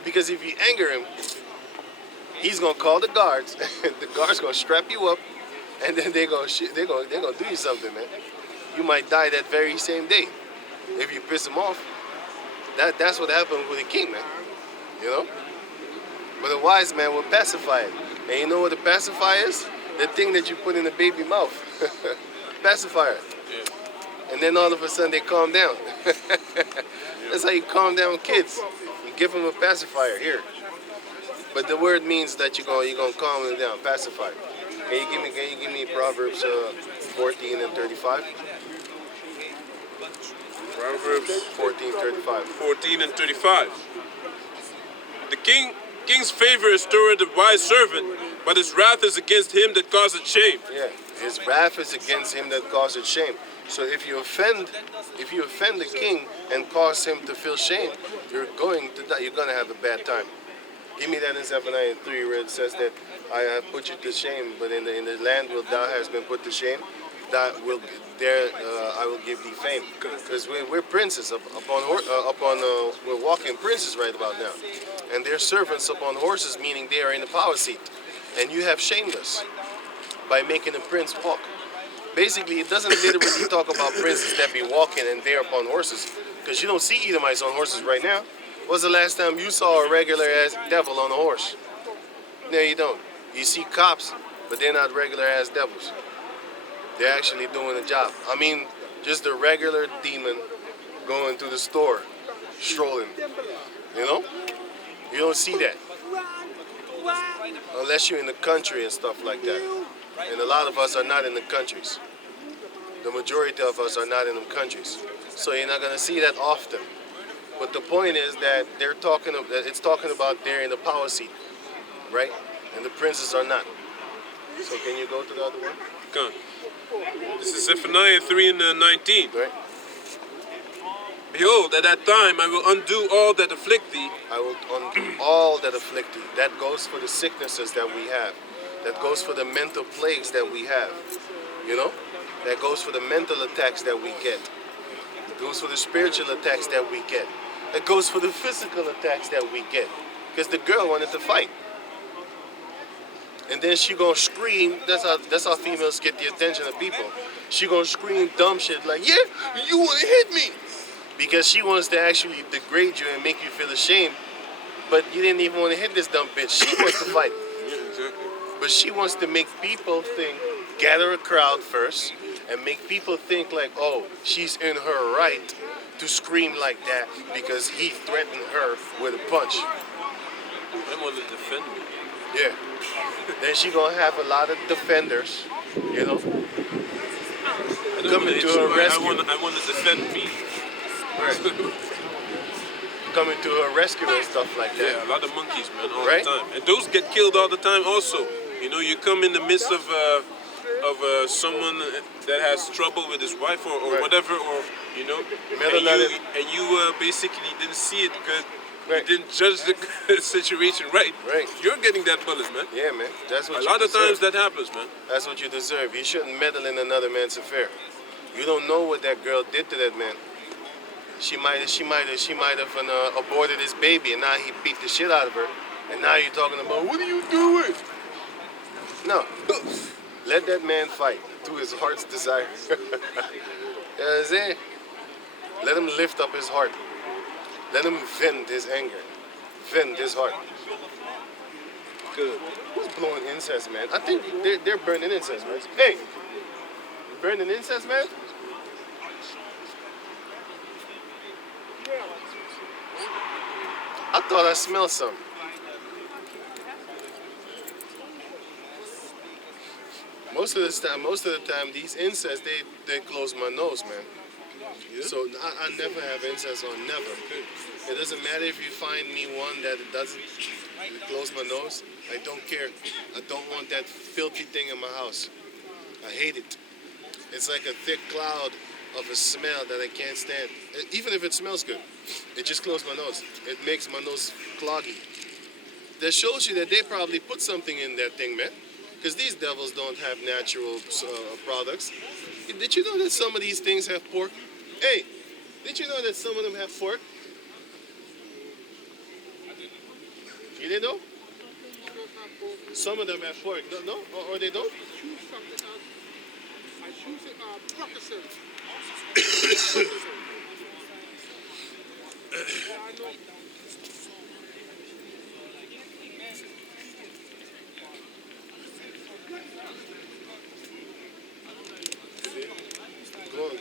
Because if you anger him, he's gonna call the guards. The guards gonna strap you up, and then they're gonna do you something, man. You might die that very same day if you piss him off. That's what happened with the king, man. You know. But a wise man will pacify it. And you know what a pacifier is? The thing that you put in the baby mouth. Pacifier. And then all of a sudden they calm down. That's how you calm down kids. You give them a pacifier here. But the word means that you're gonna calm them down. Pacifier. Can you give me Proverbs 14 and 35? Proverbs 14:35. 14 and 35. The king's favor is toward the wise servant, but his wrath is against him that causeth shame. Yeah, his wrath is against him that causeth shame. So if you offend the king and cause him to feel shame, you're going to die. You're gonna have a bad time. Give me that in Zephaniah 3, where it says that I have put you to shame, but in the land where thou hast been put to shame, I will give thee fame. Because we're princes we're walking princes right about now, and they're servants upon horses, meaning they are in the power seat, and you have shamed us by making a prince walk. Basically, it doesn't literally talk about princes that be walking and they're upon horses, because you don't see Edomites on horses right now. When's the last time you saw a regular ass devil on a horse? No, you don't. You see cops, but they're not regular ass devils. They're actually doing a job. I mean, just a regular demon going to the store, strolling. You know? You don't see that. Unless you're in the country and stuff like that. And a lot of us are not in the countries. The majority of us are not in them countries. So you're not going to see that often. But the point is that it's talking about they're in the power seat, right? And the princes are not. So can you go to the other one? Come. This is Zephaniah 3 and 19. Right? Behold, at that time I will undo all that afflict thee. I will undo all that afflict thee. That goes for the sicknesses that we have. That goes for the mental plagues that we have. You know? That goes for the mental attacks that we get. It goes for the spiritual attacks that we get. It goes for the physical attacks that we get. Because the girl wanted to fight. And then she gonna scream. That's how females get the attention of people. She gonna scream dumb shit like, yeah, you wanna hit me. Because she wants to actually degrade you and make you feel ashamed. But you didn't even want to hit this dumb bitch. She wants to fight. Yeah, exactly. But she wants to make people think, gather a crowd first, and make people think like, oh, she's in her right to scream like that because he threatened her with a punch. I want to defend me. Yeah. Then she gonna have a lot of defenders, you know, I don't coming wanna hit to you, her right? rescue. I want to defend me. Right. Coming to her rescue and stuff like that. Yeah, a lot of monkeys, man, all Right? the time. And those get killed all the time also. You know, you come in the midst of someone that has trouble with his wife or Right. whatever, or, you know, and you basically didn't see it because Right. you didn't judge the situation right. Right. You're getting that bullet, man. Yeah, man. That's what A you lot of deserve. times that happens, man. That's what you deserve. You shouldn't meddle in another man's affair. You don't know what that girl did to that man. She might have aborted his baby, and now he beat the shit out of her. And now you're talking about, what are you doing? No, let that man fight to his heart's desire. You know what I'm saying? Let him lift up his heart. Let him vent his anger, vent his heart. Good. Who's blowing incense, man? I think they're burning incense, man. Hey, you burning incense, man? I thought I smelled something. Most of the time, these incense they close my nose, man. So I never have incense on, never. It doesn't matter if you find me one that it doesn't close my nose. I don't care. I don't want that filthy thing in my house. I hate it. It's like a thick cloud of a smell that I can't stand. Even if it smells good, it just closes my nose. It makes my nose cloggy. That shows you that they probably put something in that thing, man. Because these devils don't have natural products. Did you know that some of these things have pork? Hey, did you know that some of them have pork? You didn't know? Some of them have pork. No? Or they don't? Go on.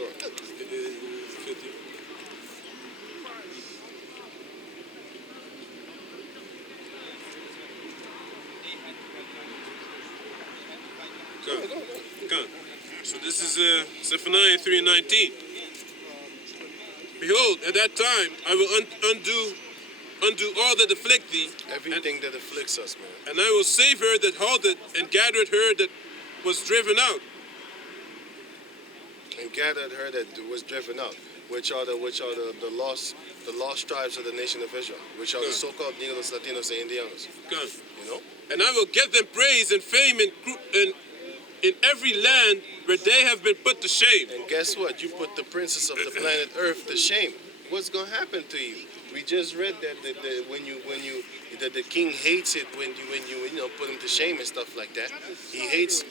Go. So this is Zephaniah 3:19. Behold, at that time I will undo all that afflict thee, Everything that afflicts us, man. and I will save her that halted and gathered her that was driven out. And gathered her that was driven out, which are the lost tribes of the nation of Israel, which are the so-called Negros, Latinos, and Indianos. Go. You know? And I will give them praise and fame in every land where they have been put to shame. And guess what? You put the princess of the planet Earth to shame. What's gonna happen to you? We just read that the king hates it when you put him to shame and stuff like that. He hates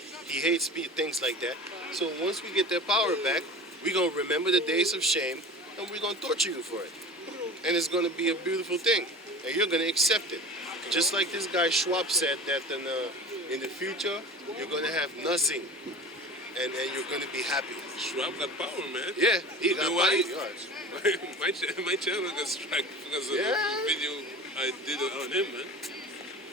things like that. So once we get that power back, we're gonna remember the days of shame and we're gonna torture you for it. And it's gonna be a beautiful thing. And you're gonna accept it. Just like this guy Schwab said that in the future you're gonna have nothing. And you're gonna be happy. Schwab got power, man. Yeah, he got know why? power. my channel got struck because of the video I did on him, man.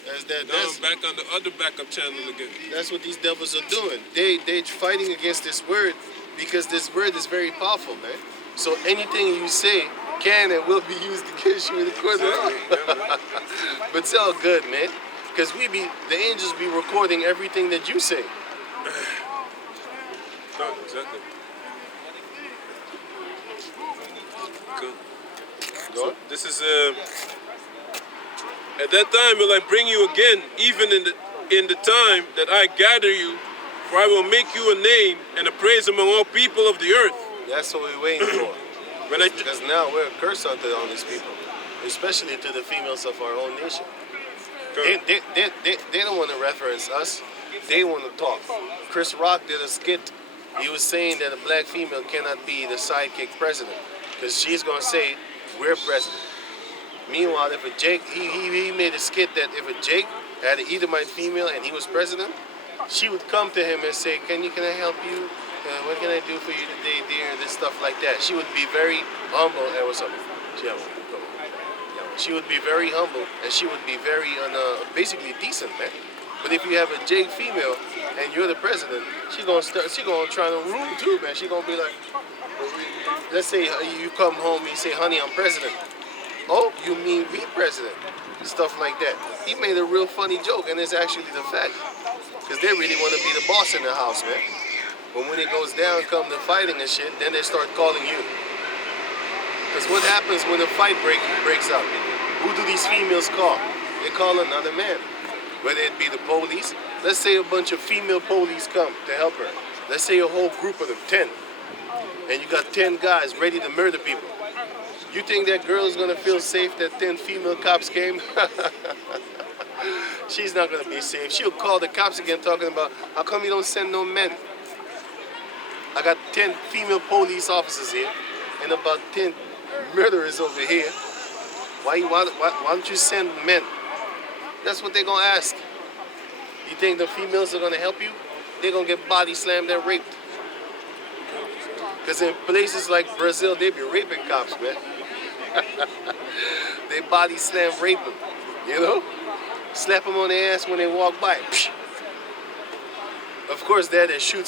Now I'm back on the other backup channel again. That's what these devils are doing. They fighting against this word because this word is very powerful, man. So anything you say can and will be used against you in the court of law. But it's all good, man. Because the angels be recording everything that you say. No, exactly. Good. So this is at that time will I bring you again, even in the time that I gather you, for I will make you a name and a praise among all people of the earth. That's what we're waiting for. When I Because now we're a curse unto all these people, especially to the females of our own nation. They don't want to reference us. They want to talk. Chris Rock did a skit. He was saying that a black female cannot be the sidekick president because she's going to say, we're president. Meanwhile, if a Jake, he made a skit that if a Jake had an Edomite female and he was president, she would come to him and say, can I help you? What can I do for you today, dear? This stuff like that. She would be very humble. And what's up? She would be very humble and she would be very, basically decent, man. But if you have a Jake female and you're the president, she gonna try to rule too, man. She gonna be like, let's say you come home and you say, honey, I'm president. Oh, you mean be president? Stuff like that. He made a real funny joke, and it's actually the fact. Because they really want to be the boss in the house, man. But when it goes down, come to fighting and shit, then they start calling you. Because what happens when a fight breaks out? Who do these females call? They call another man. Whether it be the police. Let's say a bunch of female police come to help her. Let's say a whole group of them, 10. And you got 10 guys ready to murder people. You think that girl is going to feel safe that 10 female cops came? She's not going to be safe. She'll call the cops again talking about, how come you don't send no men? I got 10 female police officers here and about 10 murderers over here. Why don't you send men? That's what they're going to ask. You think the females are going to help you? They're going to get body slammed and raped. Because in places like Brazil, they be raping cops, man. They body slam rape them, you know? Slap them on their ass when they walk by. Psh. Of course, they shoot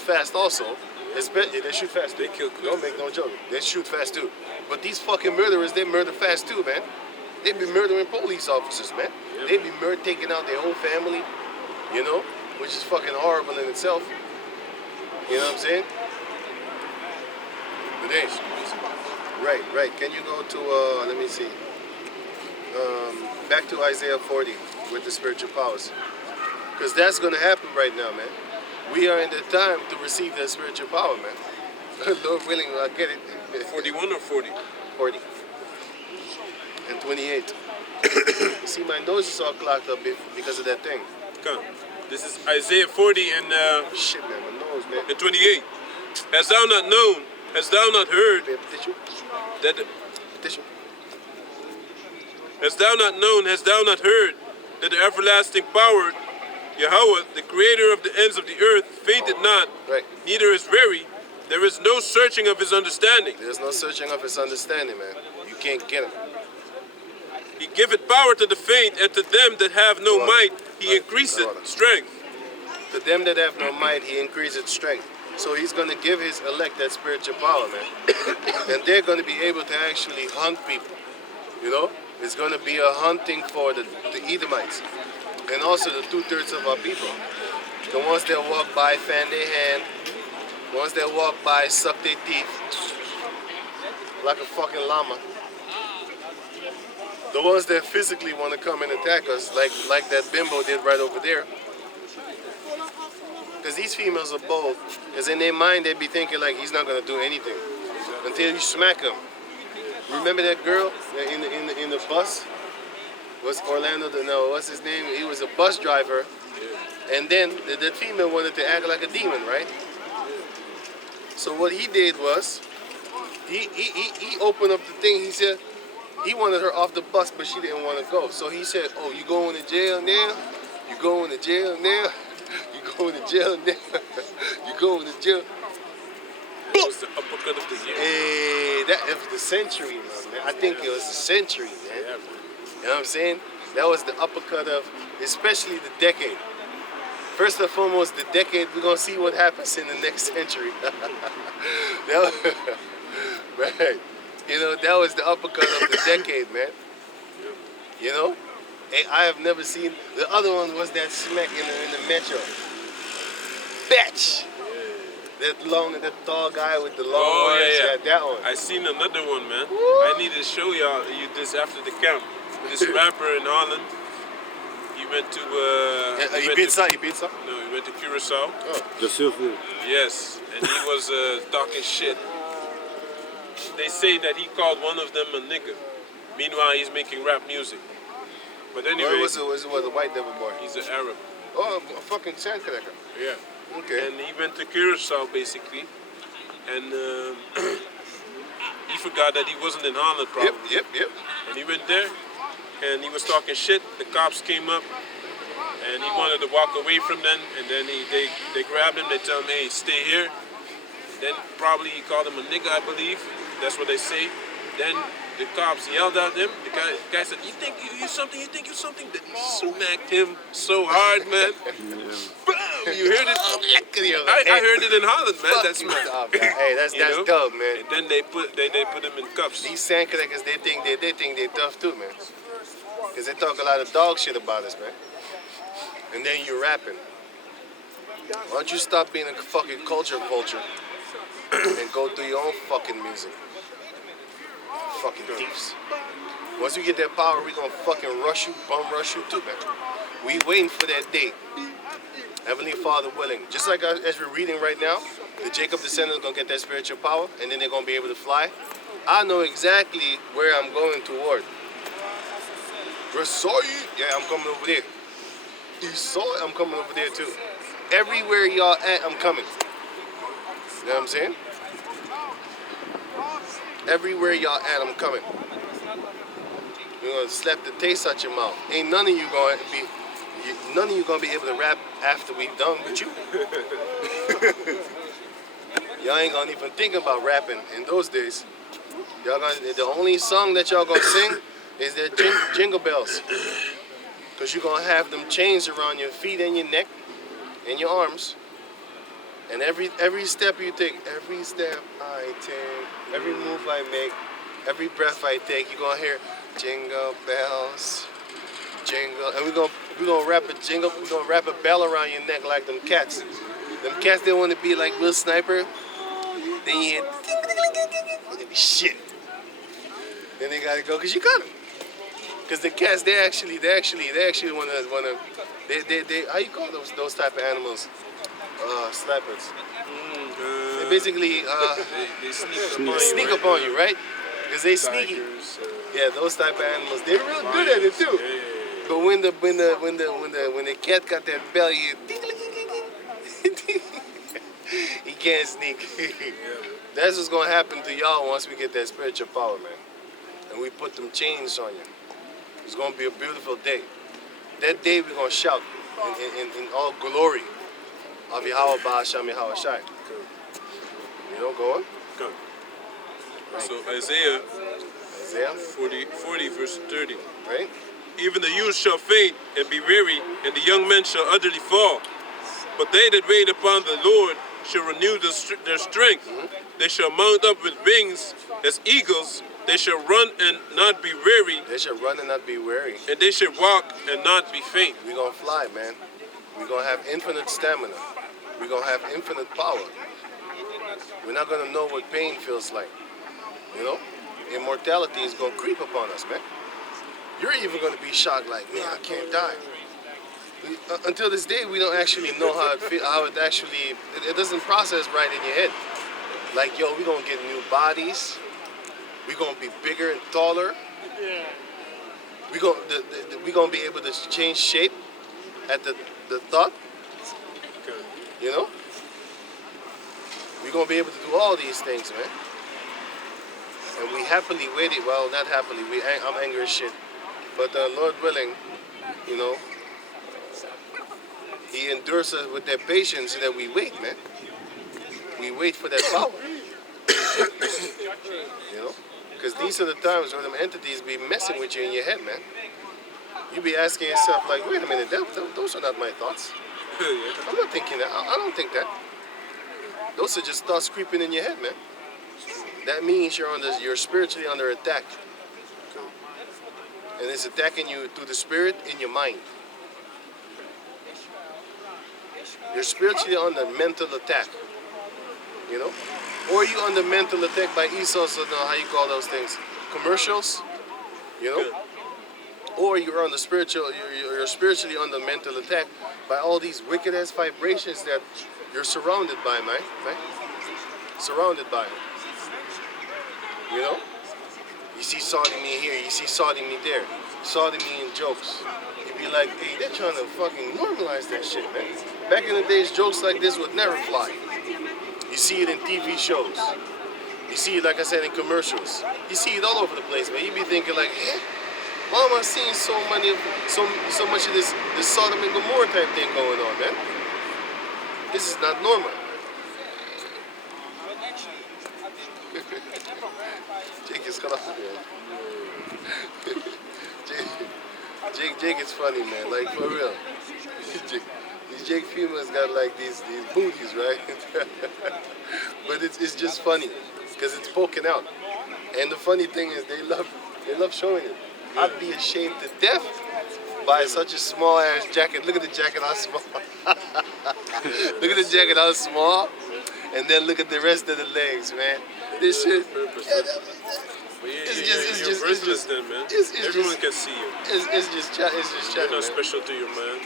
fast also. They shoot fast. They kill. Don't make no joke. They shoot fast too. But these fucking murderers, they murder fast too, man. They be murdering police officers, man. Yep. They be taking out their whole family, you know, which is fucking horrible in itself. You know what I'm saying? Right. Can you go to, let me see. Back to Isaiah 40 with the spiritual powers. Because that's going to happen right now, man. We are in the time to receive that spiritual power, man. Lord willing, I'll get it. 41 or 40? 40. And 28. See, my nose is all clogged up because of that thing. Come. This is Isaiah 40 and shit, man, my nose, man. And 28. Hast thou not known? Hast thou not heard that hast thou not known, hast thou not heard that the everlasting power, Yahweh, the creator of the ends of the earth, fainted not, right. Neither is weary. There is no searching of his understanding. There's no searching of his understanding, man. You can't get him. He giveth power to the faint, and to them that have no might, he increaseth strength. To them that have no might, he increaseth strength. So he's going to give his elect that spiritual power, man. And they're going to be able to actually hunt people. You know? It's going to be a hunting for the Edomites. And also the 2/3 of our people. The ones that walk by, fan their hand. The ones that walk by, suck their teeth. Like a fucking llama. The ones that physically want to come and attack us, like that bimbo did right over there. Because these females are bold. Because in their mind, they'd be thinking like he's not going to do anything. Until you smack him. Remember that girl in the bus? Was Orlando, no, what's his name? He was a bus driver. And then the female wanted to act like a demon, right? So what he did was, he opened up the thing. He said, he wanted her off the bus, but she didn't want to go. So he said, oh, you going to jail now? You going to jail now? You going to jail now? You going to jail? That was the uppercut of the year. Hey, that was the century, man. I think it was the century, man. You know what I'm saying? That was the uppercut of, especially the decade. First and foremost, the decade, we're going to see what happens in the next century. Right. You know, that was the uppercut of the decade, man. You know? Hey, I have never seen, the other one was that smack in the metro. Bitch! That tall guy with the long Oh, horns. yeah. That one. I seen another one, man. I need to show you this after the camp. This rapper in Holland. He went to. Ibiza? No, he went to Curacao. De zoveel. Yes, and he was talking shit. They say that he called one of them a nigger. Meanwhile, he's making rap music. But anyway, Or was it a white devil boy? he's an Arab. Oh, a fucking sandcracker. Yeah. Okay. And he went to Curacao basically, and he forgot that he wasn't in Holland probably. Yep. And he went there, and he was talking shit. The cops came up, and he wanted to walk away from them, and then they grabbed him. They tell him, "Hey, stay here." Then probably he called him a nigga, I believe. That's what they say. Then the cops yelled at him. The guy said, "You think you something? You think you something?" Then he smacked him so hard, man. Bam! You heard it? I heard it in Holland, man. That's man. Hey, that's dope, man. And then they put him in cuffs. These sandcrackers, they think they tough too, man. Cause they talk a lot of dog shit about us, man. And then you're rapping. Why don't you stop being a fucking culture and go do your own fucking music? Fucking thieves. Once we get that power, we gonna fucking bum rush you too, man. We waiting for that day. Heavenly Father willing. Just like as we're reading right now, the Jacob descendants gonna get that spiritual power, and then they're gonna be able to fly. I know exactly where I'm going toward. Versailles, yeah, I'm coming over there. Esau, I'm coming over there too. Everywhere y'all at, I'm coming. You know what I'm saying? Everywhere y'all at, I'm coming. We're gonna slap the taste out your mouth. Ain't none of you gonna be able to rap after we done with you. Y'all ain't gonna even think about rapping in those days. The only song that y'all gonna sing is that jingle bells. Cause you're gonna have them chains around your feet and your neck and your arms. And every step you take, every step I take, every move I make, every breath I take, you're gonna hear jingle bells, jingle, and we're gonna wrap a bell around your neck like them cats. Them cats, they want to be like Will Sniper. Then you hear shit. Then they gotta go because you got them. Because the cats, they actually wanna they how you call those type of animals? Snipers. They basically They sneak up on you, right? Because they sneaky. Yeah, those type of animals. They're real good at it too. But when the cat got that belly, he can't sneak. That's what's gonna happen to y'all once we get that spiritual power, man. And we put them chains on you. It's gonna be a beautiful day. That day we're gonna shout in all glory of Yahweh Ba'asham Yahweh Shai. You know, go on. Good. So Isaiah Isaiah, 40 verse 30. right? Even the youth shall faint and be weary, and the young men shall utterly fall. But they that wait upon the Lord shall renew their strength. They shall mount up with wings as eagles. They shall run and not be weary, They should run and not be weary. and they shall walk and not be faint. We're gonna fly, man. We're gonna have infinite stamina. We're gonna have infinite power. We're not gonna know what pain feels like. You know? Immortality is gonna creep upon us, man. You're even gonna be shocked like, man, I can't die. Until this day, we don't actually know how it doesn't process right in your head. Like, yo, we're gonna get new bodies. We're gonna be bigger and taller. We're gonna be able to change shape at the thought. You know? We're gonna be able to do all these things, man. And we happily waited. Well, not happily. I'm angry as shit. But Lord willing, you know, He endures us with that patience so that we wait, man. We wait for that power. You know? Because these are the times where them entities be messing with you in your head, man. You be asking yourself, like, wait a minute, those are not my thoughts. I'm not thinking that. I don't think that. Those are just thoughts creeping in your head, man. That means you're spiritually under attack. And it's attacking you through the spirit in your mind. You're spiritually under mental attack. You know, or you under mental attack by ESOS or how you call those things, commercials. You know, or you're on the spiritual, you're spiritually under mental attack by all these wicked ass vibrations that you're surrounded by, man. Surrounded by. You know, you see sodomy here, you see sodomy there, sodomy in jokes. You'd be like, hey, they're trying to fucking normalize that shit, man. Back in the days, jokes like this would never fly. You see it in TV shows. You see it, like I said, in commercials. You see it all over the place, man. You be thinking like, why am I seeing so much of this Sodom and Gomorrah type thing going on, man? This is not normal. Jake is cut off, man. Jake is funny, man. Like, for real. These Jake females got like these booties, right? But it's just funny because it's poking out. And the funny thing is they love showing it. I'd be ashamed to death by such a small ass jacket. Look at the jacket, how small. Look at the jacket, how small. And then look at the rest of the legs, man. This shit. It's just, man. Everyone can see you. It's just You're chatting, not man. special to your man.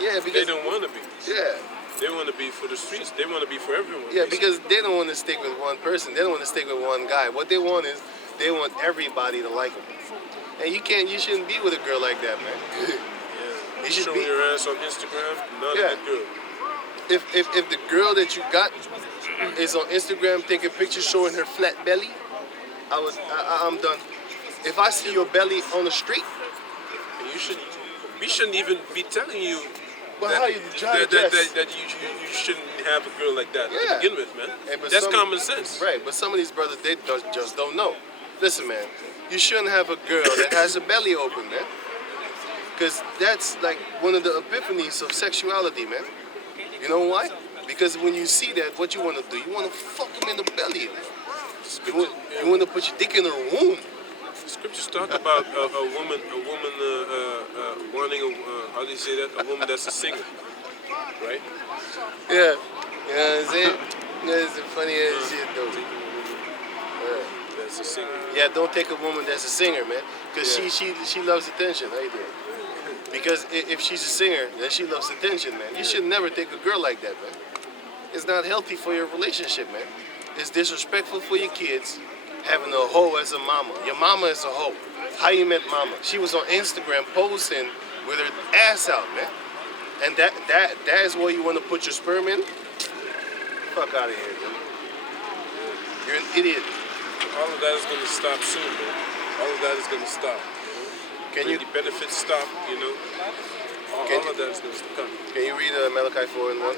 Yeah, because They don't want to be. yeah. They want to be for the streets. They want to be for everyone. Yeah, basically. because they don't want to stick with one person. They don't want to stick with one guy. What they want is they want everybody to like them. And you shouldn't be with a girl like that, man. Yeah. You should Showing be. your ass on Instagram, not Yeah. a good girl. If the girl that you got is on Instagram taking pictures showing her flat belly, I'm done. If I see your belly on the street, And we shouldn't even be telling you well, that, how you try to dress? that you shouldn't have a girl like that Yeah. to begin with, man. Hey, but That's some- common sense. Right, but some of these brothers, they just don't know. Listen, man, you shouldn't have a girl that has her belly open, man. Because that's like one of the epiphanies of sexuality, man. You know why? Because when you see that, what you want to do? You want to fuck him in the belly. You want to put your dick in her womb. Scriptures talk about a woman wanting how do you say that? A woman that's a singer, right? Yeah. You know what I'm saying? That's the funny ass shit, though. That's a singer. Yeah, don't take a woman that's a singer, man. Because Yeah. she loves attention. How you doing? Because if she's a singer, then she loves attention, man. You should never take a girl like that, man. It's not healthy for your relationship, man. It's disrespectful for your kids having a hoe as a mama. Your mama is a hoe. How you met mama? She was on Instagram posting with her ass out, man. And that is where you want to put your sperm in? Fuck out of here, man. You're an idiot. All of that is going to stop soon, man. All of that is going to stop. Can When you the benefits stop, all of that is going to come. can you read Malachi 4:1?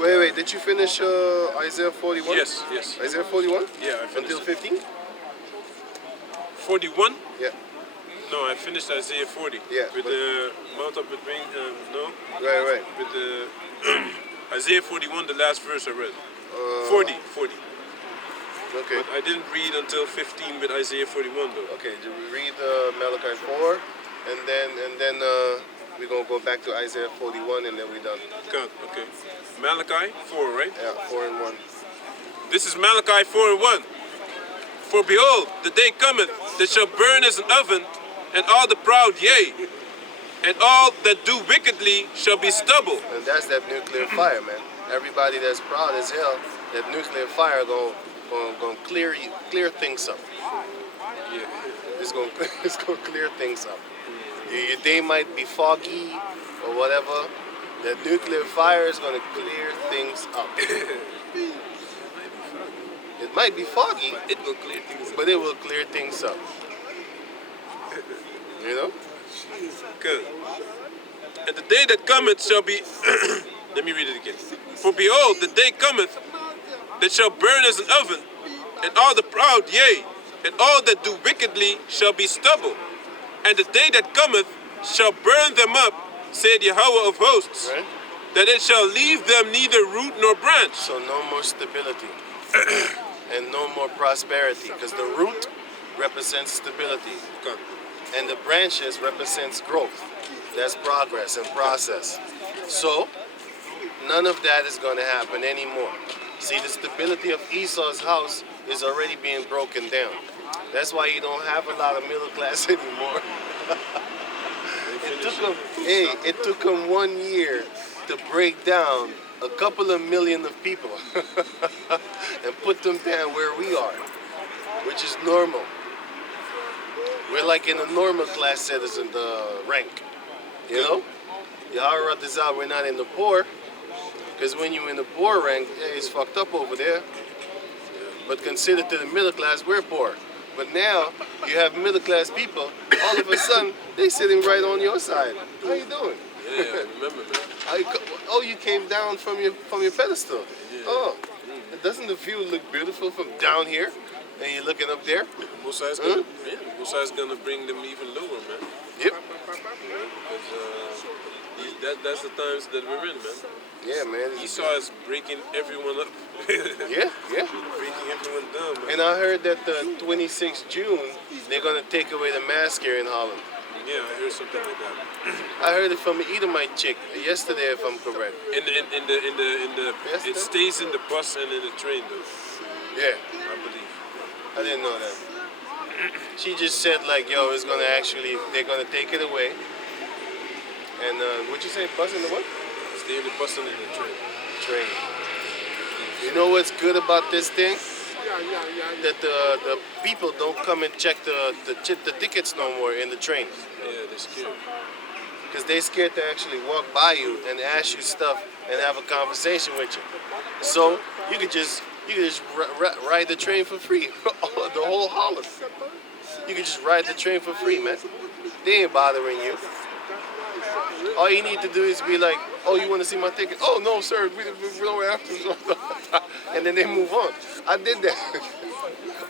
Wait, did you finish Isaiah 41? Yes. Isaiah 41? Yeah, I finished Until it. 15? 41? Yeah. No, I finished Isaiah 40. Yeah, With but- the mount up between, no? Right. With the Isaiah 41, the last verse I read. 40. Okay. But I didn't read until 15 with Isaiah 41 though. Okay, do we read Malachi 4 and then we're gonna go back to Isaiah 41 and then we're done. God, okay. Malachi 4, right? Yeah, 4 and 1. This is Malachi 4 and 1. For behold, the day cometh that shall burn as an oven, and all the proud, yea, and all that do wickedly shall be stubble. And that's that nuclear fire, man. Everybody that's proud as hell, that nuclear fire gonna clear things up. Yeah. It's gonna clear things up. Your day might be foggy or whatever. That nuclear fire is gonna clear things up. It might be foggy, It will clear things up. but it will clear things up. You know? Good. And the day that cometh shall be, let me read it again. For behold, the day cometh that shall burn as an oven, and all the proud, yea, and all that do wickedly shall be stubble. And the day that cometh shall burn them up, said Yahweh of hosts, Right? that it shall leave them neither root nor branch. So no more stability and no more prosperity, because the root represents stability God. and the branches represents growth. That's progress and process. So None of that is going to happen anymore. See, the stability of Esau's house is already being broken down. That's why you don't have a lot of middle class anymore. It took him 1 year to break down a couple of million of people and put them down where we are, which is normal. We're like in a normal class citizen rank, you know? Yahara Dizal, we're not in the poor, because when you're in the poor rank, it's fucked up over there. But considered to the middle class, we're poor. But now you have middle class people. All of a sudden, they sitting right on your side. How you doing? Yeah, I remember, man. Oh, you came down from your pedestal. Yeah. Oh, doesn't the view look beautiful from down here? And you're looking up there. Musa is gonna bring them even lower, man. Yep. Because that's the times that we're in, man. Yeah, man. Esau is breaking everyone up. Yeah. Breaking everyone down, man. And I heard that the 26th June, they're gonna take away the mask here in Holland. Yeah, I heard something like that. I heard it from an Edomite chick yesterday, if I'm correct. It stays in the bus and in the train, though. Yeah, I believe. I didn't know that. She just said like, yo, they're gonna take it away. And what'd you say, bus in the what? Stay in the bus and in the train. Train. You know what's good about this thing? That the people don't come and check the tickets no more in the train. Yeah, they're scared. Because they're scared to actually walk by you and ask you stuff and have a conversation with you. So you could just ride the train for free, the whole Holland. You could just ride the train for free, man. They ain't bothering you. All you need to do is be like, oh, you want to see my ticket? Oh, no, sir, we don't have to. And then they move on. I did that.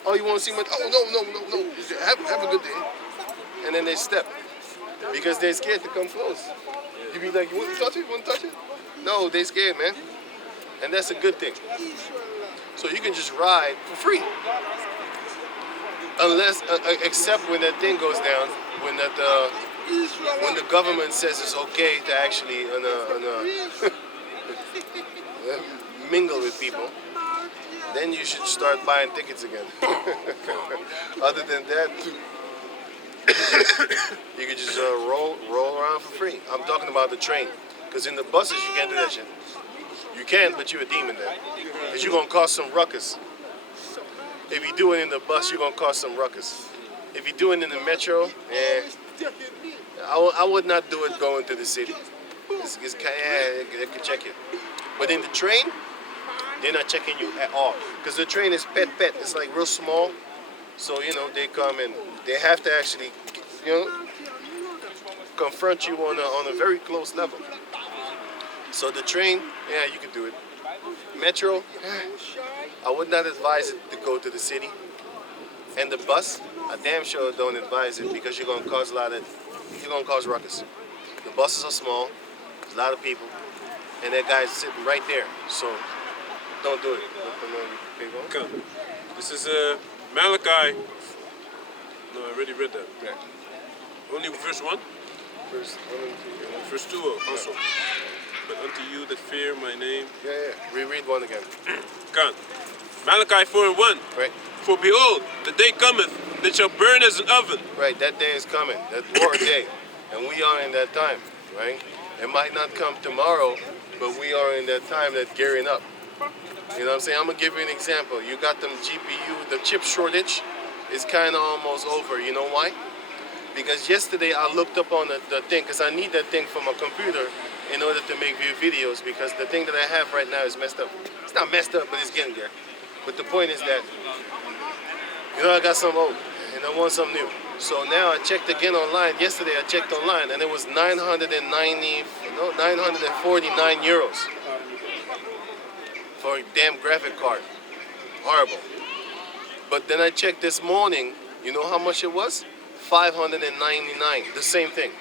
Oh, you want to see my, oh, no. Have a good day. And then they step. Because they're scared to come close. You be like, you want to touch it? You want to touch it? No, they're scared, man. And that's a good thing. So you can just ride for free. Unless, except when that thing goes down, when the government says it's okay to actually mingle with people, then you should start buying tickets again. Other than that, you can just roll around for free. I'm talking about the train, because in the buses you can't do that shit. You can, but you're a demon then, because you're gonna cause some ruckus. If you do it in the bus, you're gonna cause some ruckus. If you do it in the metro, I would not do it going to the city. They could check you. But in the train, they're not checking you at all. Because the train is pet. It's like real small. So, they come and they have to actually, confront you on a very close level. So the train, you can do it. Metro, I would not advise it to go to the city. And the bus, I damn sure don't advise it because you're gonna cause ruckus. The buses are small, there's a lot of people, and that guy's sitting right there. So don't do it. Come. This is Malachi. No, I already read that. Yeah. Only verse 1? Verse 1 and 2. Verse 2 also. But unto you that fear my name. Yeah. Reread 1 again. Come. Malachi 4 and 1. Right. For behold, the day cometh that shall burn as an oven. Right, that day is coming. That war day. And we are in that time, right? It might not come tomorrow, but we are in that time that's gearing up. You know what I'm saying? I'm going to give you an example. You got them GPU, the chip shortage is kind of almost over. You know why? Because yesterday I looked up on the thing, because I need that thing for my computer in order to make videos, because the thing that I have right now is messed up. It's not messed up, but it's getting there. But the point is that, I got some old, and I want some new. So now I checked again online. Yesterday I checked online, and it was 949 euros for a damn graphic card. Horrible. But then I checked this morning, you know how much it was? 599, the same thing.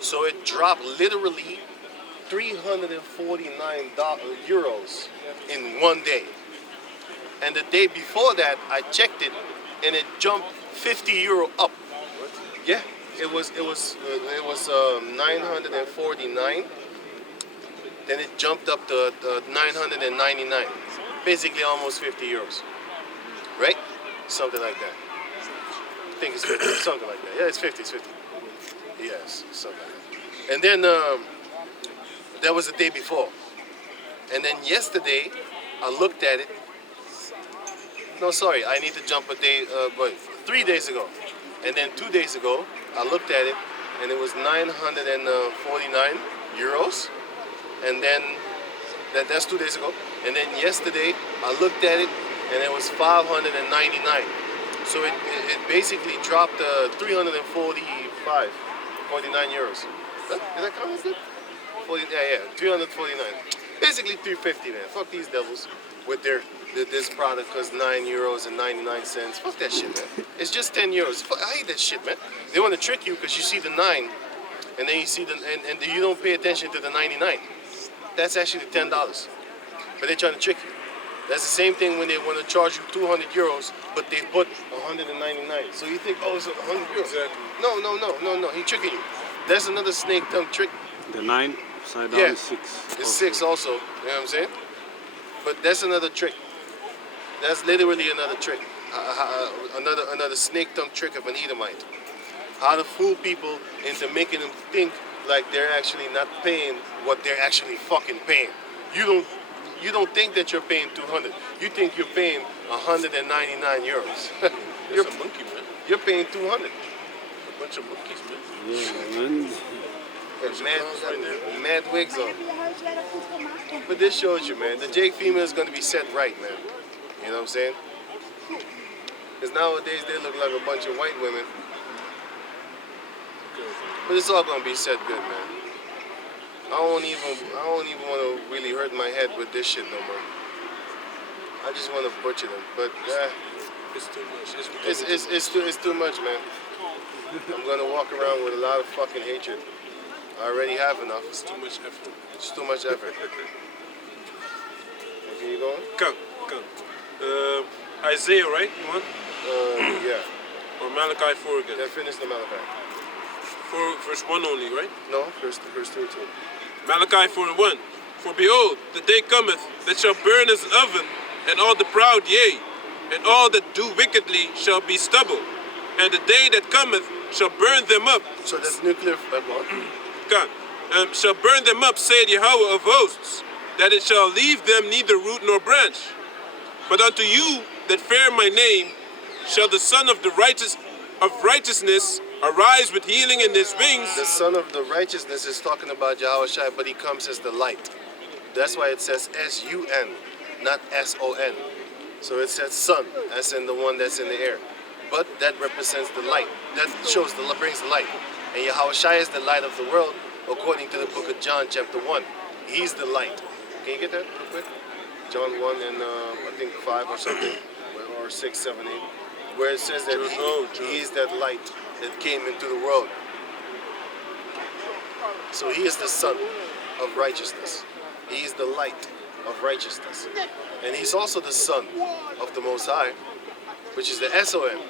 So it dropped literally 349 euros in one day. And the day before that, I checked it, and it jumped 50 euro up. Yeah, it was 949. Then it jumped up to 999. Basically almost 50 euros. Right? Something like that. I think it's 50, something like that. Yeah, it's 50, it's 50. Yes, something like that. And then that was the day before. And then yesterday, I looked at it. No, sorry, I need to jump a day, but 3 days ago. And then 2 days ago, I looked at it, and it was 949 euros. And then, that's 2 days ago. And then yesterday, I looked at it, and it was 599. So it basically dropped 345, 49 euros. Did that count as good? 40, yeah, 349. Basically 350, man. Fuck these devils with this product costs 9 euros and 99 cents. Fuck that shit, man. It's just 10 euros. Fuck, I hate that shit, man. They want to trick you because you see the 9, and then you see and you don't pay attention to the 99. That's actually $10, but they're trying to trick you. That's the same thing when they want to charge you 200 euros, but they put 199. So you think, oh, it's 100 euros. Exactly. No. He's tricking you. That's another snake tongue trick. The 9 side down Yeah, is 6. it's 6 also. You know what I'm saying? But that's another trick. That's literally another trick. Another snake tongue trick of an Edomite. How to fool people into making them think like they're actually not paying what they're actually fucking paying. You don't think that you're paying 200. You think you're paying 199 euros. It's a monkey, man. You're paying 200. A bunch of monkeys, man. Yeah, man. Mad wigs on. But this shows you, man, the Jake female is going to be set right, man. You know what I'm saying? Because nowadays they look like a bunch of white women. But it's all going to be set good, man. I don't even want to really hurt my head with this shit no more. I just want to butcher them. But It's too much. it's too much, man. I'm going to walk around with a lot of fucking hatred. I already have enough. It's too much effort. It's too much effort. Okay, you going? Come. Isaiah, right? You want? Yeah. Or Malachi 4 again? Then finish the Malachi. 4 verse 1 only, right? No, verse 3 too. Malachi 4:1. For behold, the day cometh that shall burn as an oven, and all the proud, yea, and all that do wickedly shall be stubble. And the day that cometh shall burn them up. So that's nuclear weapon. God, shall burn them up, saith Yahweh of hosts, that it shall leave them neither root nor branch. But unto you that fear my name shall the Son of righteousness arise with healing in his wings. The Son of the Righteousness is talking about Yahushua, but he comes as the light. That's why it says S-U-N, not S-O-N. So it says Son, as in the one that's in the air. But that represents the light. That brings the light. And Yahushua is the light of the world, according to the book of John, chapter 1. He's the light. Can you get that real quick? John 1 and I think 5 or something, or 6, 7, 8, where it says that he is that light that came into the world. So he is the Son of righteousness. He is the light of righteousness. And he's also the Son of the Most High, which is the S-O-N.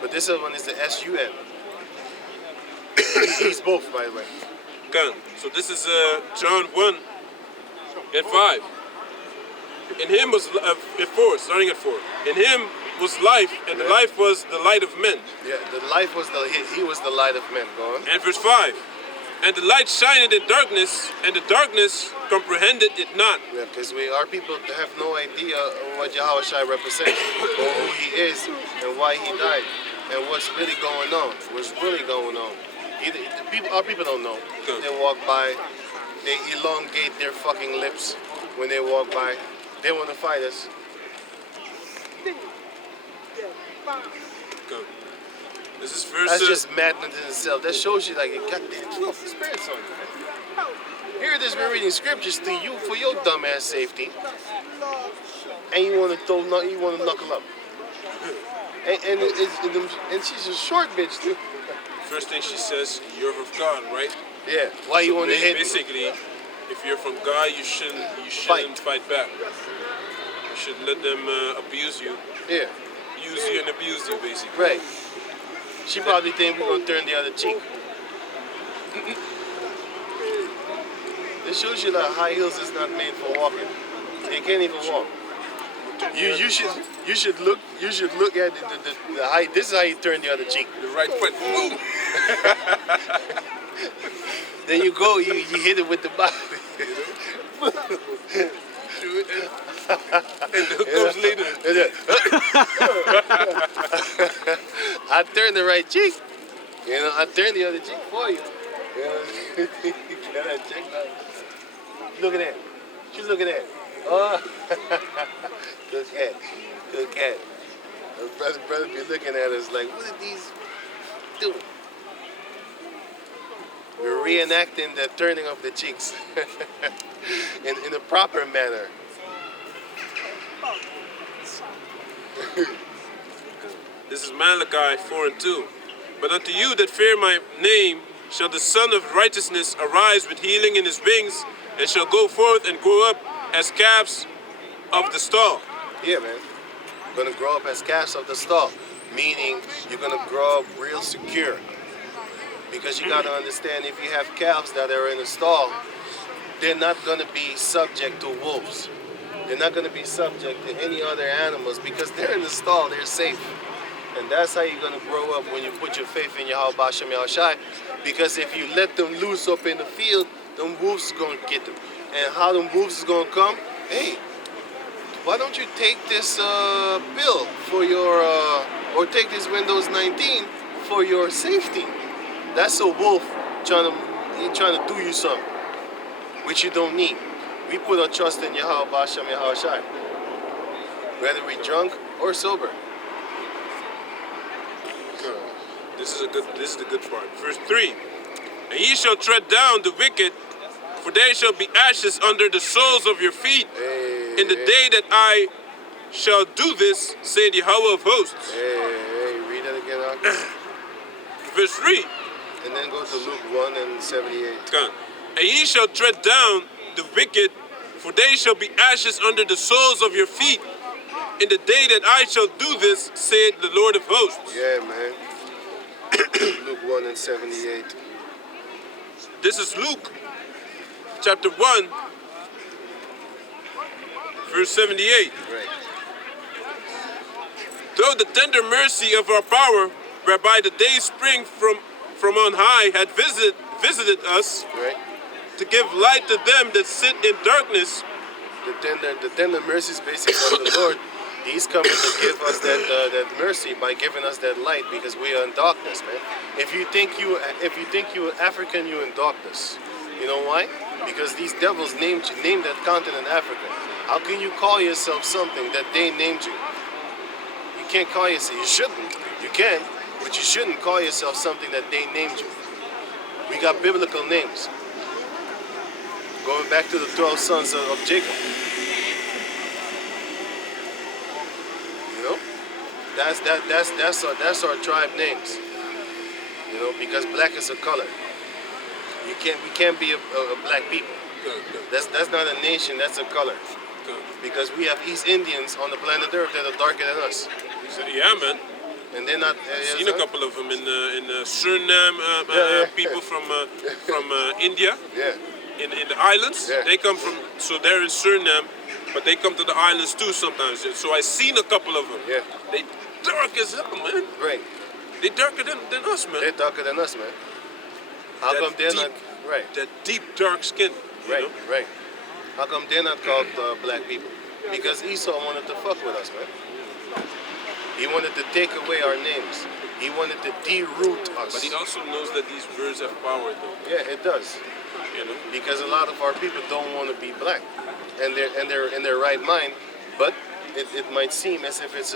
But this one is the S-U-N. He's both, by the way. God. So this is John 1 and 5. In him was, at 4, starting at 4. In him was life, and the life was the light of men. Yeah, the life was he was the light of men. Go on. And verse 5. And the light shined in darkness, and the darkness comprehended it not. Yeah, because our people have no idea what Yahushua represents, or who he is, and why he died, and what's really going on. What's really going on. Our people don't know. Good. They walk by, they elongate their fucking lips when they walk by. They want to fight us. Good. This is verse. That's just madness in itself. That shows you like you got the 12 spirits on you. Here it is, we're reading scriptures to you for your dumbass safety, and you want to knuckle up. And she's a short bitch too. First thing she says, you're of God, right? Yeah. Why you want to hit? Basically, if you're from God, you shouldn't fight back. You should let them abuse you. Yeah. Use you and abuse you, basically. Right. She probably think we're gonna turn the other cheek. It shows you that high heels is not made for walking. They can't even walk. You should look at the height. This is how you turn the other cheek. The right foot. Boom. Then you go, you hit it with the body. And the hook comes later. I turn the right cheek. You know, I turn the other cheek for you. You know, you gotta check that. Look at that. She's looking at. Oh, good cat. Good cat. Brother be looking at us like, what are these doing? We're reenacting the turning of the cheeks in a proper manner. This is Malachi 4:2. But unto you that fear my name shall the Son of Righteousness arise with healing in his wings, and shall go forth and grow up as calves of the stall. Yeah, man. You're gonna grow up as calves of the stall, meaning you're gonna grow up real secure. Because you gotta understand, if you have calves that are in a stall, they're not gonna be subject to wolves. They're not gonna be subject to any other animals because they're in the stall, they're safe. And that's how you're gonna grow up when you put your faith in Yahweh Bashem Yahushai. Because if you let them loose up in the field, them wolves is gonna get them. And how them wolves is gonna come? Hey, why don't you take this bill for your, or take this Windows 19 for your safety? That's a wolf trying to do you something, which you don't need. We put our trust in Yahweh Bashem Yahushai, whether we're drunk or sober. This is the good part. Verse 3. And ye shall tread down the wicked, for they shall be ashes under the soles of your feet. In the day that I shall do this, saith Yahweh of hosts. Hey, read that again, Ak. Verse 3. And then go to Luke 1:78. And ye shall tread down the wicked, for they shall be ashes under the soles of your feet. In the day that I shall do this, saith the Lord of hosts. Yeah, man. Luke 1:78. This is Luke chapter 1, verse 78. Right. Though the tender mercy of our power, whereby the day spring from on high, had visited us, Right. to give light to them that sit in darkness. The tender mercies basically of the Lord. He's coming to give us that mercy by giving us that light because we are in darkness, man. If you think you're African, you're in darkness. You know why? Because these devils named that continent Africa. How can you call yourself something that they named you? You can't call yourself. You shouldn't. You can, but you shouldn't call yourself something that they named you. We got biblical names. Going back to the 12 sons of Jacob. You know, that's our tribe names. You know, because black is a color. We can't be a black people. That's not a nation. That's a color. Because we have East Indians on the planet Earth that are darker than us. Yeah, man. And they're not. I've seen a couple of them in Suriname. People from India. Yeah. In the islands. Yeah. They come from. So they're in Suriname, but they come to the islands too sometimes. So I seen a couple of them. Yeah. They dark as hell, man. Right. They darker than us, man. They're darker than us, man. How come they're not? Right. That deep dark skin. Right. know? Right. How come they're not called black people? Because Esau wanted to fuck with us, man. He wanted to take away our names. He wanted to de-root us. But he also knows that these words have power, though. Yeah, it does. You know. Because a lot of our people don't want to be black, and they're in their right mind. But it might seem as if it's